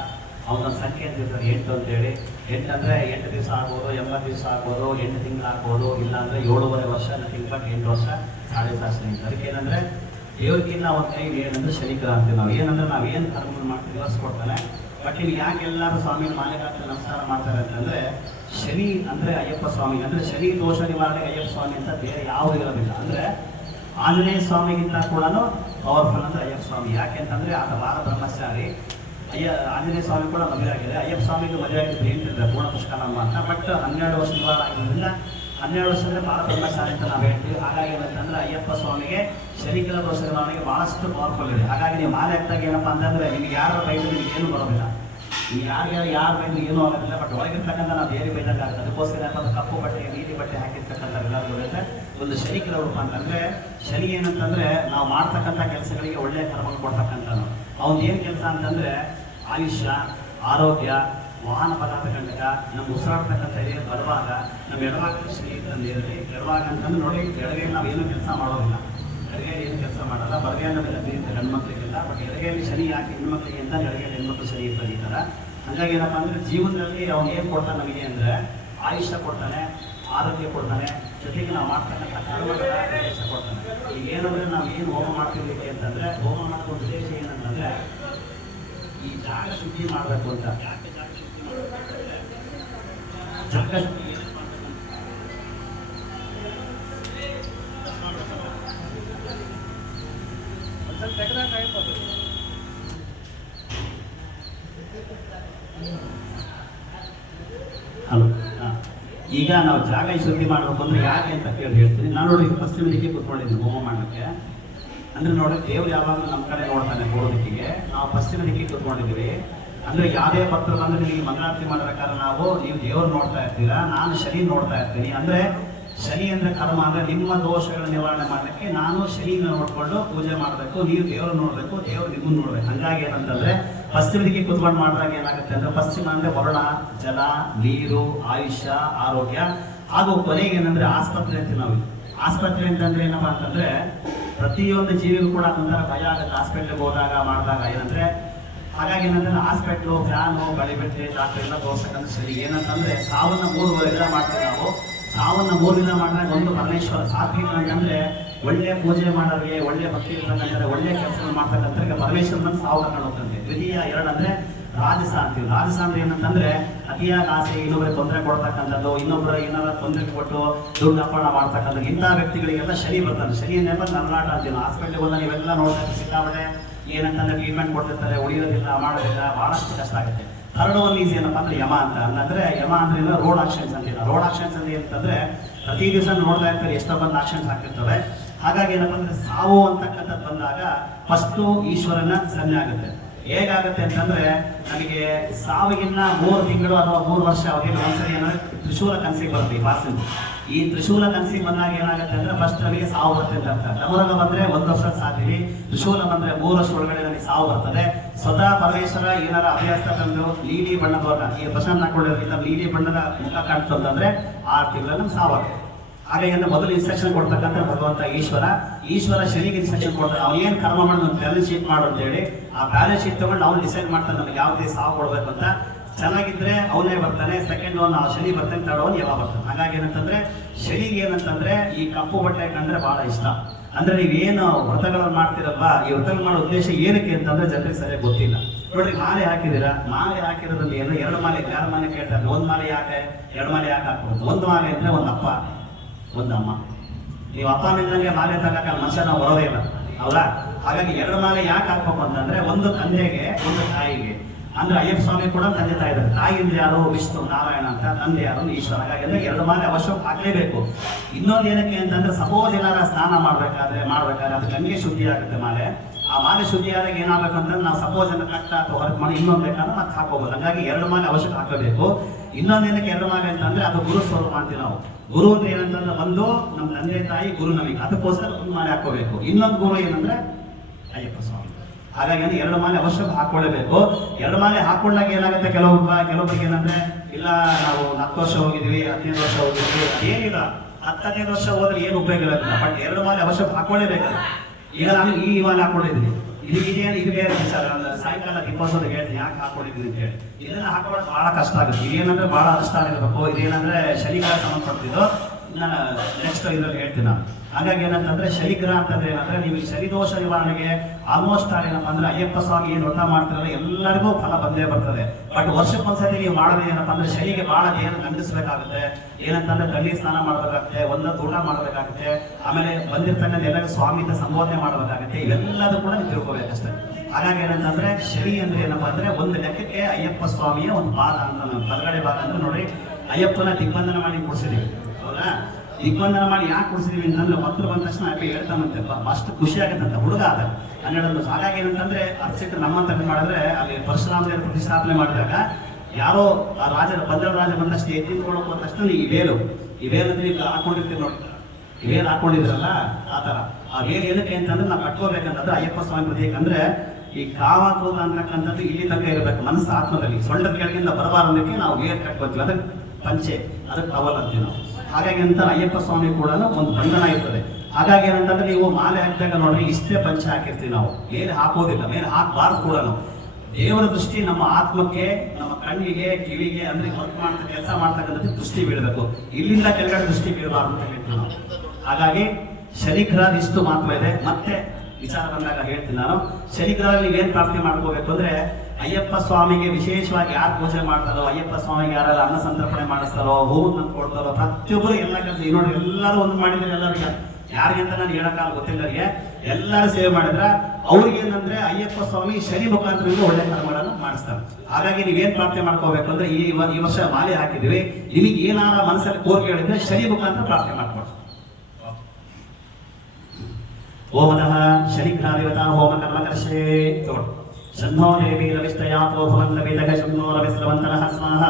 ಅವನ ಸಂಖ್ಯೆ ಅಂತ ಇರ್ತಾರೆ 8 ಅಂತೇಳಿ. 8 ಅಂದರೆ 8 ದಿವಸ ಆಗ್ಬೋದು, 80 ದಿವಸ ಆಗ್ಬೋದು, 8 ತಿಂಗಳು ಆಗ್ಬೋದು, ಇಲ್ಲಾಂದರೆ 7.5 ವರ್ಷ, ನಥಿಂಗ್ ಬಟ್ 8 ವರ್ಷ 4.5 ಶನಿ. ಅದಕ್ಕೆ ಏನಂದರೆ ದೇವ್ರಿಗಿನ್ನ ಒಂದು ಕೈ ಏನಂದ್ರೆ ಶನಿಗ್ರಹ ಅಂತೀವಿ ನಾವು. ಏನಂದರೆ ನಾವು ಏನು ಕರ್ಮ ಮಾಡ್ತೀವಿ ದಿವಸ್ಕೊಡ್ತಾನೆ. ಬಟ್ ನೀವು ಯಾಕೆ ಎಲ್ಲರೂ ಸ್ವಾಮಿ ಮಾಲೆಗಾತ್ರ ನಮಸ್ಕಾರ ಮಾಡ್ತಾರೆ ಅಂತಂದರೆ ಶನಿ ಅಂದರೆ ಅಯ್ಯಪ್ಪ ಸ್ವಾಮಿ, ಅಂದರೆ ಶನಿ ದೋಷ ನಿವಾರಣೆಗೆ ಅಯ್ಯಪ್ಪ ಸ್ವಾಮಿ ಅಂತ ಬೇರೆ ಯಾವ ಇರೋದಿಲ್ಲ. ಅಂದರೆ ಆಂಜನೇಯ ಸ್ವಾಮಿಗಿಂತ ಕೂಡ ಪವರ್ಫುಲ್ ಅಂದರೆ ಅಯ್ಯಪ್ಪ ಸ್ವಾಮಿ. ಯಾಕೆ ಅಂತಂದರೆ ಆತ ಬಾಲ ಬ್ರಹ್ಮಚಾರಿ. ಆಂಜನೇಯ ಸ್ವಾಮಿ ಕೂಡ ಮದುವೆ ಆಗಿದೆ. ಅಯ್ಯಪ್ಪ ಸ್ವಾಮಿಗೂ ಮದುವೆ ಆಗಿದ್ದು ಏನಿಲ್ಲ ಪೂರ್ಣ ಪುಷ್ಕರಮ್ಮ ಅಂತ. ಬಟ್ 12 ವರ್ಷ ನಿವಾರ ಆಗಿರೋದ್ರಿಂದ 12 ವರ್ಷದಲ್ಲಿ ಬಾಲ ಬ್ರಹ್ಮಚಾರಿ ಅಂತ ನಾವು ಹೇಳ್ತೀವಿ. ಹಾಗಾಗಿ ಏನಂತಂದರೆ ಅಯ್ಯಪ್ಪ ಸ್ವಾಮಿಗೆ ಶನಿಗ್ರಹ ದೋಷ ನಿವಾರಣೆಗೆ ಭಾಳಷ್ಟು ಪವರ್ಫುಲ್ ಇದೆ. ಹಾಗಾಗಿ ನೀವು ಮಾಲೆ ಹಾಕ್ದಾಗ ಏನಪ್ಪ ಅಂತಂದರೆ ನಿಮಗೆ ಯಾರ ಬೈದು ನಿಮಗೆ ಏನೂ ಬರೋದಿಲ್ಲ, ನೀವು ಯಾರ ಬೈದು ಏನೂ ಆಗೋದಿಲ್ಲ. ಬಟ್ ಒಳಗಿರ್ತಕ್ಕಂಥ ನಾವು ಬೇರೆ ಬೈದಾಗ ಆಗುತ್ತೆ. ಅದಕ್ಕೋಸ್ಕರ ಏನಪ್ಪ ಕಪ್ಪು ಬಟ್ಟೆ ನೀಲಿ ಬಟ್ಟೆ ಹಾಕಿರ್ತಕ್ಕಂಥ ಎಲ್ಲರಿಗೂ ಒಂದು ಶನಿಗ್ರಹ ರೂಪ ಅಂತಂದರೆ ಶನಿ ಏನಂತಂದರೆ ನಾವು ಮಾಡ್ತಕ್ಕಂಥ ಕೆಲಸಗಳಿಗೆ ಒಳ್ಳೆಯ ಕರ್ಮಗಳು ಕೊಡ್ತಕ್ಕಂಥದ್ದು. ಅವನು ಏನು ಕೆಲಸ ಅಂತಂದರೆ ಆಯುಷ್ಯ, ಆರೋಗ್ಯ, ವಾಹನ ಪದಾರ್ಥ ಕಂಡಕ, ನಮ್ಮ ಉಸಿರಾಡ್ತಕ್ಕಂಥ ಏರಿಯಾ ಬರುವಾಗ ನಮ್ಮ ಎಡಭಾಗದಲ್ಲಿ ಶನಿ ಇರ್ತಂದಿರಲಿ. ಎಡಭಾಗ ಅಂತಂದ್ರೆ ನೋಡಿ, ಎಡಗೈಲಿ ನಾವು ಏನೂ ಕೆಲಸ ಮಾಡೋದಿಲ್ಲ, ಎಡಗೈಲಿ ಏನು ಕೆಲಸ ಮಾಡಲ್ಲ. ಬಲಗೈಯಲ್ಲಿ ನಮಗೆ ಲಭ್ಯ ಇರ್ತದೆ ಹೆಣ್ಮಕ್ಳಿಗೆಲ್ಲ. ಬಟ್ ಎಡಗೈಲಿ ಶನಿ ಯಾಕೆ ಹೆಣ್ಮಕ್ಳಿಗೆ ಅಂತ ಎಡಗೈಲಿ ಹೆಣ್ಮಕ್ಳು ಶನಿ ಇರ್ತದೆ ಈ ಥರ. ಹಾಗಾಗಿ ಏನಪ್ಪ ಅಂದರೆ ಜೀವನದಲ್ಲಿ ಅವ್ನು ಏನು ಕೊಡ್ತಾನೆ ನಮಗೆ ಅಂದರೆ ಆಯುಷ್ಯ ಕೊಡ್ತಾನೆ, ಆರೋಗ್ಯ ಕೊಡ್ತಾನೆ, ಜೊತೆಗೆ ನಾವು ಮಾಡ್ತಕ್ಕಂಥ ಕರ್ಮಗಳ ಉದ್ದೇಶ ಕೊಡ್ತಾನೆ. ಈಗ ಏನಂದ್ರೆ ನಾವು ಏನು ಹೋಮ ಮಾಡ್ತಿರ್ಲಿಕ್ಕೆ ಅಂತಂದ್ರೆ ಹೋಮ ಮಾಡೋ ಉದ್ದೇಶ ಏನಂತಂದ್ರೆ ಈ ಜಾಗ ಶುದ್ಧಿ ಮಾಡಬೇಕು ಅಂತ. ಯಾಕೆ ಜಾಗ ಶುದ್ಧಿ ಮಾಡಬೇಕಂತಂದ್ರೆ ಜಾಗ ಶುದ್ಧಿ ಹಲೋ, ಈಗ ನಾವು ಜಾಗ ಶುದ್ಧಿ ಮಾಡಬೇಕು ಅಂದ್ರೆ ಯಾಕೆ ಅಂತ ಹೇಳ್ತೀನಿ. ನಾನು ನೋಡಿ ಪಶ್ಚಿಮ ದಿಕ್ಕಿಗೆ ಕೂತ್ಕೊಂಡಿದ್ದೀನಿ ಹೋಮ ಮಾಡಲಿಕ್ಕೆ. ಅಂದ್ರೆ ನೋಡಿ ದೇವ್ರು ಯಾವಾಗಲೂ ನಮ್ಮ ಕಡೆ ನೋಡ್ತಾನೆ ಪೂರ್ವ ದಿಕ್ಕಿಗೆ. ನಾವು ಪಶ್ಚಿಮ ದಿಕ್ಕಿಗೆ ಕೂತ್ಕೊಂಡಿದ್ದೀವಿ. ಅಂದ್ರೆ ಯಾವುದೇ ಭಕ್ತರು ಬಂದ್ರೆ ನೀವು ಮಂಗಳಾರತಿ ಮಾಡಬೇಕಾದ್ರೆ ನೀವು ದೇವ್ರು ನೋಡ್ತಾ ಇರ್ತೀರಾ, ನಾನು ಶನಿ ನೋಡ್ತಾ ಇರ್ತೀನಿ. ಅಂದ್ರೆ ಶನಿ ಅಂದ್ರೆ ಕರ್ಮ, ಅಂದ್ರೆ ನಿಮ್ಮ ದೋಷಗಳ ನಿವಾರಣೆ ಮಾಡಲಿಕ್ಕೆ ನಾನು ಶನಿನ ನೋಡ್ಕೊಂಡು ಪೂಜೆ ಮಾಡಬೇಕು, ನೀವು ದೇವ್ರು ನೋಡ್ಬೇಕು, ದೇವ್ರು ನಿಮ್ಮನ್ನು ನೋಡ್ಬೇಕು. ಹಂಗಾಗಿ ಏನಂತಂದ್ರೆ ಪಶ್ಚಿಮ ದಿಕ್ಕಿಗೆ ಕುತ್ಕೊಂಡು ಮಾಡಿದಾಗ ಏನಾಗುತ್ತೆ ಅಂದ್ರೆ ಪಶ್ಚಿಮ ಅಂದ್ರೆ ವರುಣ, ಜಲ, ನೀರು, ಆಯುಷ್ಯ, ಆರೋಗ್ಯ, ಹಾಗೂ ಕೊನೆಗೆ ಏನಂದ್ರೆ ಆಸ್ಪತ್ರೆ ಅಂತೀವಿ ನಾವು. ಆಸ್ಪತ್ರೆ ಅಂತಂದ್ರೆ ಏನಪ್ಪಾ ಅಂತಂದ್ರೆ ಪ್ರತಿಯೊಂದು ಜೀವಿಗೂ ಕೂಡ ಒಂಥರ ಭಯ ಆಗುತ್ತೆ ಹಾಸ್ಪಿಟ್ಲಿಗೆ ಹೋದಾಗ ಮಾಡಿದಾಗ. ಏನಂದ್ರೆ ಹಾಗಾಗಿ ಏನಂದ್ರೆ ಹಾಸ್ಪಿಟ್ಲು, ಫ್ಯಾನು, ಗಳಿಬೆಟ್ಟೆ, ಡಾಕ್ಟರ್ ಎಲ್ಲ ತೋರ್ಸಕ್ಕಂದ್ರೆ ಸರಿ. ಏನಂತಂದ್ರೆ ಸಾವನ್ನ 3 ದಿನ ಮಾಡ್ತೀವಿ ನಾವು. ಸಾವನ್ನ 3 ದಿನ ಮಾಡಿದಾಗ ಒಂದು ಪರಮೇಶ್ವರ ಸಾತ್ವಿಕ ಅಂತಂದ್ರೆ ಒಳ್ಳೆ ಪೂಜೆ ಮಾಡೋರಿಗೆ, ಒಳ್ಳೆ ಭಕ್ತಿ ಇರ್ತಕ್ಕಂಥ ಒಳ್ಳೆ ಕೆಲಸ ಮಾಡ್ತಕ್ಕಂಥ ಪರಮೇಶ್ವರನ ಸಾವು ಕರ್ಕೊಂಡು ಹೋಗ್ತಂತೆ. ದ್ವಿತೀಯ 2 ಅಂದ್ರೆ ರಾಜಸ ಅಂತೀವಿ. ರಾಜಸ ಅಂದ್ರೆ ಏನಂತಂದ್ರೆ ಅತಿಯಾದ ಆಸೆ, ಇನ್ನೊಬ್ಬರಿಗೆ ತೊಂದರೆ ಕೊಡ್ತಕ್ಕಂಥದ್ದು, ಏನಾರ ತೊಂದರೆ ಕೊಟ್ಟು ದುಡ್ಡು ಅಪ್ಪಣ ಮಾಡ್ತಕ್ಕಂಥದ್ದು, ಇಂತಹ ವ್ಯಕ್ತಿಗಳಿಗೆಲ್ಲ ಶನಿ ಬರ್ತಾನೆ. ಶನಿ ಅಂದ್ರೆ ನರನಾಟ ಅಂತೀವಿ. ಹಾಸ್ಪಿಟ್ಲಿಗೆ ಬಂದ ನೀವೆಲ್ಲ ನೋಡ್ತಾ ಸಿಕ್ಕಾಪಟ್ಟೆ ಏನಂತಂದ್ರೆ ಟ್ರೀಟ್ಮೆಂಟ್ ಕೊಡ್ತಿರ್ತಾರೆ, ಉಳಿಯೋದಿಲ್ಲ, ಮಾಡೋದಿಲ್ಲ, ಬಹಳಷ್ಟು ಕಷ್ಟ ಆಗುತ್ತೆ. ಥರ್ಡ್ ಒನ್ ಈಸ್ ಏನಪ್ಪಾ ಅಂದ್ರೆ ಯಮ ಅಂತ. ಅಂದ್ರೆ ಯಮ ಅಂದ್ರೆ ರೋಡ್ ಆಕ್ಷನ್ಸ್ ಅಂತಿಲ್ಲ. ರೋಡ್ ಆಕ್ಷನ್ಸ್ ಅಂದ್ರೆ ಏನಂತಂದ್ರೆ ಪ್ರತಿ ದಿವಸ ನೋಡ್ತಾ ಇರ್ತಾರೆ ಎಷ್ಟೋ ಬಂದು ಆಕ್ಷನ್ಸ್ ಆಗ್ತಿರ್ತವೆ. ಹಾಗಾಗಿ ಏನಪ್ಪಾ ಅಂದ್ರೆ ಸಾವು ಅಂತಕ್ಕಂಥದ್ದು ಬಂದಾಗ ಫಸ್ಟು ಈಶ್ವರನ ಸನ್ನೆ ಆಗುತ್ತೆ. ಹೇಗಾಗುತ್ತೆ ಅಂತಂದ್ರೆ ನಮಗೆ ಸಾವಿಗಿನ್ನ 3 ತಿಂಗಳು ಅಥವಾ 3 ವರ್ಷ ಅವಧಿಯಲ್ಲಿ ಒಂದ್ಸರಿ ಏನಂದ್ರೆ ತ್ರಿಶೂಲ ಕನಸಿಗೆ ಬರುತ್ತೆ. ಈ ಪಾಸಿಂದ ಈ ತ್ರಿಶೂಲ ಕನಸಿಗೆ ಬಂದಾಗ ಏನಾಗುತ್ತೆ ಅಂದ್ರೆ ಫಸ್ಟ್ ನಮಗೆ ಸಾವು ಬರ್ತದೆ ಅಂತ ಅರ್ಥ. ಡಮರುಗ ಬಂದ್ರೆ 1 ವರ್ಷ ಸಾಧ್ವಿ, ತ್ರಿಶೂಲ ಬಂದ್ರೆ 3 ವರ್ಷ ಒಳಗಡೆ ನಮಗೆ ಸಾವು ಬರ್ತದೆ. ಸ್ವತಃ ಪರಮೇಶ್ವರ ಏನಾರ ಅಭ್ಯಾಸ ತಂದು ನೀಲಿ ಬಣ್ಣದವರ ಈ ಪ್ರಶಾಂತ ಹಾಕೊಂಡಿರೋದ್ರಿಂದ ನೀಲಿ ಬಣ್ಣದ ಮುಖ ಕಾಣ್ತಂದ್ರೆ 6 ತಿಂಗಳಲ್ಲಿ ನಮ್ಗೆ ಸಾವಾಗುತ್ತೆ. ಹಾಗಾಗಿ ಅಂದ್ರೆ ಮೊದಲು ಇನ್ಸ್ಟ್ರಕ್ಷನ್ ಕೊಡ್ತಕ್ಕಂಥ ಭಗವಂತ ಈಶ್ವರ ಶನಿಗೆ ಇನ್ಸ್ಟ್ರಕ್ಷನ್ ಕೊಡ್ತಾರೆ. ಅವ್ನು ಏನ್ ಕರ್ಮ ಮಾಡಿ ಒಂದು ಬ್ಯಾಲೆನ್ಸ್ ಶೀಟ್ ಮಾಡು ಅಂತ ಹೇಳಿ ಆ ಬ್ಯಾಲೆನ್ಸ್ ಶೀಟ್ ತಗೊಂಡು ಅವ್ನು ಡಿಸೈಡ್ ಮಾಡ್ತಾನೆ ನಮ್ಗೆ ಯಾವುದೇ ಸಾವು ಕೊಡ್ಬೇಕು ಅಂತ. ಚೆನ್ನಾಗಿದ್ರೆ ಅವನೇ ಬರ್ತಾನೆ, ಸೆಕೆಂಡ್ ಒನ್ ಶನಿ ಬರ್ತಾನೆ, ಥರ್ಡ್ ಒನ್ ಯಾವ ಬರ್ತಾನೆ. ಹಾಗಾಗಿ ಏನಂತಂದ್ರೆ ಶನಿಗೆ ಏನಂತಂದ್ರೆ ಈ ಕಪ್ಪು ಬಟ್ಟೆ ಕಂಡ್ರೆ ಬಹಳ ಇಷ್ಟ. ಅಂದ್ರೆ ನೀವೇನು ವ್ರತಗಳನ್ನು ಮಾಡ್ತಿರಲ್ವಾ, ಈ ವ್ರತಗಳು ಮಾಡೋ ಉದ್ದೇಶ ಏನಕ್ಕೆ ಅಂತಂದ್ರೆ ಜನರಿಗೆ ಸರಿಯಾಗಿ ಗೊತ್ತಿಲ್ಲ. ನೋಡ್ರಿ, ಮಾಲೆ ಹಾಕಿದಿರಾ, ಮಾಲೆ ಹಾಕಿರೋದ್ರಲ್ಲಿ ಏನು 2 ಮಾಲೆ, ಯಾರ ಮಾಲೆ ಕೇಳ್ತಾರೆ, 1 ಮಾಲೆ ಯಾಕೆ 2 ಮಾಲೆ ಯಾಕೆ ಹಾಕ್ಬೋದು? 1 ಮಾಲೆ ಅಂದ್ರೆ ಒಂದು ಅಪ್ಪ, ಒಂದು ಅಮ್ಮ. ನೀವು ಅಪ್ಪ ನಿಂದಂಗೆ ಮಾಲೆ ತಗೋಕ ಮನುಷ್ಯ ನಾವು ಬರೋದೇ ಇಲ್ಲ, ಹೌದಾ? ಹಾಗಾಗಿ 2 ಮಾಲೆ ಯಾಕೆ ಹಾಕ್ಬೇಕು ಅಂತಂದ್ರೆ ಒಂದು ತಂದೆಗೆ, ಒಂದು ತಾಯಿಗೆ. ಅಂದ್ರೆ ಅಯ್ಯಪ್ಪ ಸ್ವಾಮಿ ಕೂಡ ತಂದೆ ತಾಯಿ ಇದ್ದಾರೆ. ತಾಯಿ ಅಂದ್ರೆ ಯಾರು? ವಿಷ್ಣು ನಾರಾಯಣ ಅಂತ. ತಂದೆ ಯಾರು? ಈಶ್ವರ. ಹಾಗಾಗಿ ಅಂದ್ರೆ 2 ಮಾಲೆ ಅವಶ್ಯ ಹಾಕ್ಲೇಬೇಕು. ಇನ್ನೊಂದು ಏನಕ್ಕೆ ಅಂತಂದ್ರೆ ಸಪೋಸ್ ಏನಾರ ಸ್ನಾನ ಮಾಡ್ಬೇಕಾದ್ರೆ ಅದು ಗಂಗೆ ಶುದ್ಧಿ ಆಗುತ್ತೆ ಮಾಲೆ. ಆ ಮಾಲೆ ಶುದ್ಧಿ ಆದಾಗ ಏನಾಗಬೇಕಂತಂದ್ರೆ ನಾವು ಸಪೋಸ್ ಏನಾರ ಕಟ್ಟ ಅಥವಾ ಹೊರಗೆ ಮಾಡಿ ಇನ್ನೊಂದು ಬೇಕಾದ್ರೆ ಮತ್ತೆ ಹಾಕೋಬಹುದು. ಹಾಗಾಗಿ 2 ಮಾಲೆ ಅವಶ್ಯಕ ಹಾಕಬೇಕು. ಇನ್ನೊಂದು ಏನಕ್ಕೆ 2 ಮಾಲೆ ಅಂತಂದ್ರೆ ಅದು ಗುರು ಸ್ವರೂಪ ಮಾಡ್ತೀವಿ ನಾವು. ಗುರು ಅಂದ್ರೆ ಏನಂತಂದ್ರೆ ಒಂದು ನಮ್ಮ ತಂದೆ ತಾಯಿ ಗುರು ನಮಗೆ, ಅದಕ್ಕೋಸ್ಕರ 1 ಮಾಲೆ ಹಾಕೋಬೇಕು. ಇನ್ನೊಂದು ಗುರು ಏನಂದ್ರೆ ಅಯ್ಯಪ್ಪ ಸ್ವಾಮಿ. ಹಾಗಾಗಿ 2 ಮಾಲೆ ಅವಶ್ಯಕ ಹಾಕೊಳ್ಳೇಬೇಕು. 2 ಮಾಲೆ ಹಾಕೊಂಡಾಗ ಏನಾಗುತ್ತೆ, ಕೆಲವೊಬ್ಬರಿಗೆ ಏನಂದ್ರೆ ಇಲ್ಲ ನಾವು 10 ವರ್ಷ ಹೋಗಿದ್ವಿ, 15 ವರ್ಷ ಹೋಗಿದ್ವಿ, ಏನಿಲ್ಲ 10-15 ವರ್ಷ ಹೋದ್ರೆ ಏನು ಉಪಯೋಗ ಇಲ್ಲ. ಬಟ್ 2 ಮಾಲೆ ಅವಶ್ಯಕ ಹಾಕೊಳ್ಳೇಬೇಕಲ್ಲ. ಈಗ ನಾನು ಈ ಮಾಲೆ ಹಾಕೊಂಡಿದ್ದೀನಿ, ಇದು ಬೇರೆ ವಿಚಾರ. ಸಾಯಂಕಾಲ ದಿಪ್ಪಸೋದು ಹೇಳ್ತೀನಿ ಯಾಕೆ ಹಾಕೊಂಡಿದ್ದೀನಿ ಅಂತ ಹೇಳಿ. ಇದನ್ನ ಹಾಕೊಳ್ಳೋದು ಬಹಳ ಕಷ್ಟ ಆಗುತ್ತೆ. ಇದೇನಂದ್ರೆ ಬಹಳ ಅನುಷ್ಠಾನ ಇರಬೇಕು. ಇದೇನಂದ್ರೆ ಶನಿಗ್ರಹ ಸಂಬಂಧಪಟ್ಟಿದ್ದು. ನಾನು ನೆಕ್ಸ್ಟ್ ಇದರಲ್ಲಿ ಹೇಳ್ತೀನಿ ನಾನು. ಹಾಗಾಗಿ ಏನಂತಂದ್ರೆ ಶನಿಗ್ರಹ ಅಂತಂದ್ರೆ ಏನಂದ್ರೆ ನೀವು ಶನಿದೋಷ ನಿವಾರಣೆಗೆ ಆಲ್ಮೋಸ್ಟ್ ಏನಪ್ಪಾ ಅಂದ್ರೆ ಅಯ್ಯಪ್ಪ ಸ್ವಾಮಿ ಏನು ವ್ರತ ಮಾಡ್ತಿರಲ್ಲ ಎಲ್ಲರಿಗೂ ಫಲ ಬಂದೇ ಬರ್ತದೆ. ಬಟ್ ವರ್ಷಕ್ಕೊಂದ್ಸತಿ ನೀವು ಮಾಡೋದು ಏನಪ್ಪಾ ಅಂದ್ರೆ ಶನಿಗೆ ಬಹಳ ಏನು ಖಂಡಿಸ್ಬೇಕಾಗುತ್ತೆ. ಏನಂತಂದ್ರೆ ತಣ್ಣೀರ್ ಸ್ನಾನ ಮಾಡಬೇಕಾಗುತ್ತೆ, ಒಂದೊಂದು ಊಟ ಮಾಡಬೇಕಾಗುತ್ತೆ, ಆಮೇಲೆ ಬಂದಿರ್ತಕ್ಕಂಥ ಎಲ್ಲರಿಗೂ ಸ್ವಾಮಿಯಿಂದ ಸಂಬೋಧನೆ ಮಾಡಬೇಕಾಗುತ್ತೆ. ಇವೆಲ್ಲದೂ ಕೂಡ ನೀವು ತಿಳ್ಕೋಬೇಕಷ್ಟೇ. ಹಾಗಾಗಿ ಏನಂತಂದ್ರೆ ಶನಿ ಅಂದ್ರೆ ಏನಪ್ಪಾ ಅಂದ್ರೆ ಒಂದು ಲೆಕ್ಕಕ್ಕೆ ಅಯ್ಯಪ್ಪ ಸ್ವಾಮಿಯ ಒಂದು ಪಾದ ಅಂತ, ಬಲಗಡೆ ಭಾಗ ಅಂದ್ರೆ ನೋಡಿ ಅಯ್ಯಪ್ಪನ ದಿಗ್ಬಂಧನ ಮಾಡಿ ಕೊಡ್ಸಿದೀವಿ, ಹೌದಾ? ದಿಗ್ಬಂಧನ ಮಾಡಿ ಯಾಕೆ ಕೊಡ್ಸಿದೀವಿ ಅಂತಂದ್ರೆ ಭಕ್ತರು ಬಂದ ತಕ್ಷಣ ಅಪ್ಪ ಹೇಳ್ತಾನಂತೆ, ಅಷ್ಟು ಖುಷಿ ಆಗತ್ತಂತೆ ಹುಡುಗ ಅದ 12 ವರ್ಷ. ಹಾಗಾಗಿ ಏನಂತಂದ್ರೆ ಅರ್ಚಕರು ನಮ್ಮಂತ ಮಾಡಿದ್ರೆ ಅಲ್ಲಿ ಪರಶುರಾಮ ದೇವರ ಪ್ರತಿಷ್ಠಾಪನೆ ಮಾಡಿದಾಗ ಯಾರೋ ಆ ರಾಜರ ರಾಜ ಬಂದಷ್ಟು ಎತ್ತಿಕೊಳ್ಳೋಕೆ ಹೋದ ತಕ್ಷಣ ಈ ವೇಲು ಅಂದ್ರೆ ಈಗ ಹಾಕೊಂಡಿರ್ತೀವಿ ನೋಡಿ, ಈ ವೇಲ್ ಹಾಕೊಂಡಿದ್ರಲ್ಲ ಆ ತರ. ಆ ವೇಲ್ ಏನಕ್ಕೆ ಅಂತಂದ್ರೆ ನಾವು ಕಟ್ಕೋಬೇಕಂತಂದ್ರೆ ಅಯ್ಯಪ್ಪ ಸ್ವಾಮಿ ಪ್ರತೀಕ ಅಂದ್ರೆ ಈ ಕಾವಾತೋಗ ಅಂತಕ್ಕಂಥದ್ದು ಇಲ್ಲಿ ತನಕ ಇರಬೇಕು ಮನಸ್ಸು ಆತ್ಮದಲ್ಲಿ. ಸೊಂಟದ ಕೆಳಗಿಂದ ಬರಬಾರದಕ್ಕೆ ನಾವು ವೇರ್ ಕಟ್ಕೋತೀವಿ, ಅದಕ್ಕೆ ಪಂಚೆ, ಅದಕ್ಕೆ ಟವಲ್ ಅಂತೀವಿ ನಾವು. ಹಾಗಾಗಿ ಅಂತ ಅಯ್ಯಪ್ಪ ಸ್ವಾಮಿ ಕೂಡ ಒಂದು ಬಂಧನ ಇರ್ತದೆ. ಹಾಗಾಗಿ ಏನಂತಂದ್ರೆ ನೀವು ಮಾಲೆ ಹಾಕಿದಾಗ ನೋಡ್ರಿ ಇಷ್ಟೇ ಪಂಚೆ ಹಾಕಿರ್ತೀವಿ ನಾವು, ಮೇಲೆ ಹಾಕೋದಿಲ್ಲ, ಮೇಲೆ ಹಾಕಬಾರ್ದು ಕೂಡ ನಾವು. ದೇವರ ದೃಷ್ಟಿ ನಮ್ಮ ಆತ್ಮಕ್ಕೆ, ನಮ್ಮ ಕಣ್ಣಿಗೆ, ಕಿವಿಗೆ ಅಂದ್ರೆ ವರ್ಕ್ ಮಾಡ್ತಾ ಕೆಲಸ ಮಾಡ್ತಕ್ಕಂಥದ್ದು ದೃಷ್ಟಿ ಬೀಳಬೇಕು. ಇಲ್ಲಿಂದ ಕೆಳಗಡೆ ದೃಷ್ಟಿ ಬೀಳಬಾರ್ದು ಅಂತ ಹೇಳ್ತೀವಿ ನಾವು. ಹಾಗಾಗಿ ಶನಿಗ್ರಹ ಇಷ್ಟು ಮಹತ್ವ ಇದೆ. ಮತ್ತೆ ವಿಚಾರ ಬಂದಾಗ ಹೇಳ್ತೀನಿ ನಾನು. ಶನಿಗ್ರಹ ನೀವೇನ್ ಪ್ರಾರ್ಥನೆ ಮಾಡ್ಕೋಬೇಕು ಅಂದ್ರೆ, ಅಯ್ಯಪ್ಪ ಸ್ವಾಮಿಗೆ ವಿಶೇಷವಾಗಿ ಯಾರು ಪೂಜೆ ಮಾಡ್ತಾರೋ, ಅಯ್ಯಪ್ಪ ಸ್ವಾಮಿಗೆ ಯಾರೆಲ್ಲ ಅನ್ನ ಸಂತರ್ಪಣೆ ಮಾಡಿಸ್ತಾರೋ, ಹೂವು ತಂದು ಕೊಡ್ತಾರೋ, ಪ್ರತಿಯೊಬ್ಬರು ಎಲ್ಲ ಕೆಲಸ ನೋಡಿ ಎಲ್ಲರೂ ಒಂದು ಮಾಡಿದ್ರೆ ಎಲ್ಲರಿಗೆ ಯಾರಿಗೆ ಅಂತ ನಾನು ಹೇಳಕ್ಕಾಗ ಗೊತ್ತಿಲ್ಲರಿಗೆ ಎಲ್ಲರೂ ಸೇವೆ ಮಾಡಿದ್ರೆ ಅವ್ರಿಗೆ ಏನಂದ್ರೆ ಅಯ್ಯಪ್ಪ ಸ್ವಾಮಿ ಶನಿ ಮುಖಾಂತರದಿಂದ ಒಳ್ಳೆ ಕರ್ಮಗಳನ್ನು ಮಾಡಿಸ್ತಾರೆ. ಹಾಗಾಗಿ ನೀವೇನ್ ಪ್ರಾರ್ಥನೆ ಮಾಡ್ಕೋಬೇಕು ಅಂದ್ರೆ, ಈ ವರ್ಷ ಮಾಲೆ ಹಾಕಿದೀವಿ, ನಿಮಗೆ ಏನಾರ ಮನಸ್ಸಲ್ಲಿ ಕೋರಿಕೆ ಹೇಳಿದ್ರೆ ಶನಿ ಮುಖಾಂತರ ಪ್ರಾರ್ಥನೆ ಮಾಡ್ಕೊಡ್ತೀವಿ. ಓಮತಃ ಶನಿಗ್ರಹ ದೇವತಾ ಹೋಮ ಕರ್ಮಕರ್ಷೇ ತಗೊಂಡು ಶನ್ನೋ ದೇವಿ ರವಿಸ್ತಯಾಪೋ ಭವಂತ ವೇದಕ ಶನ್ನೋ ರವಿಸ್ರವಂತನಃ ಸ್ವಾಹ.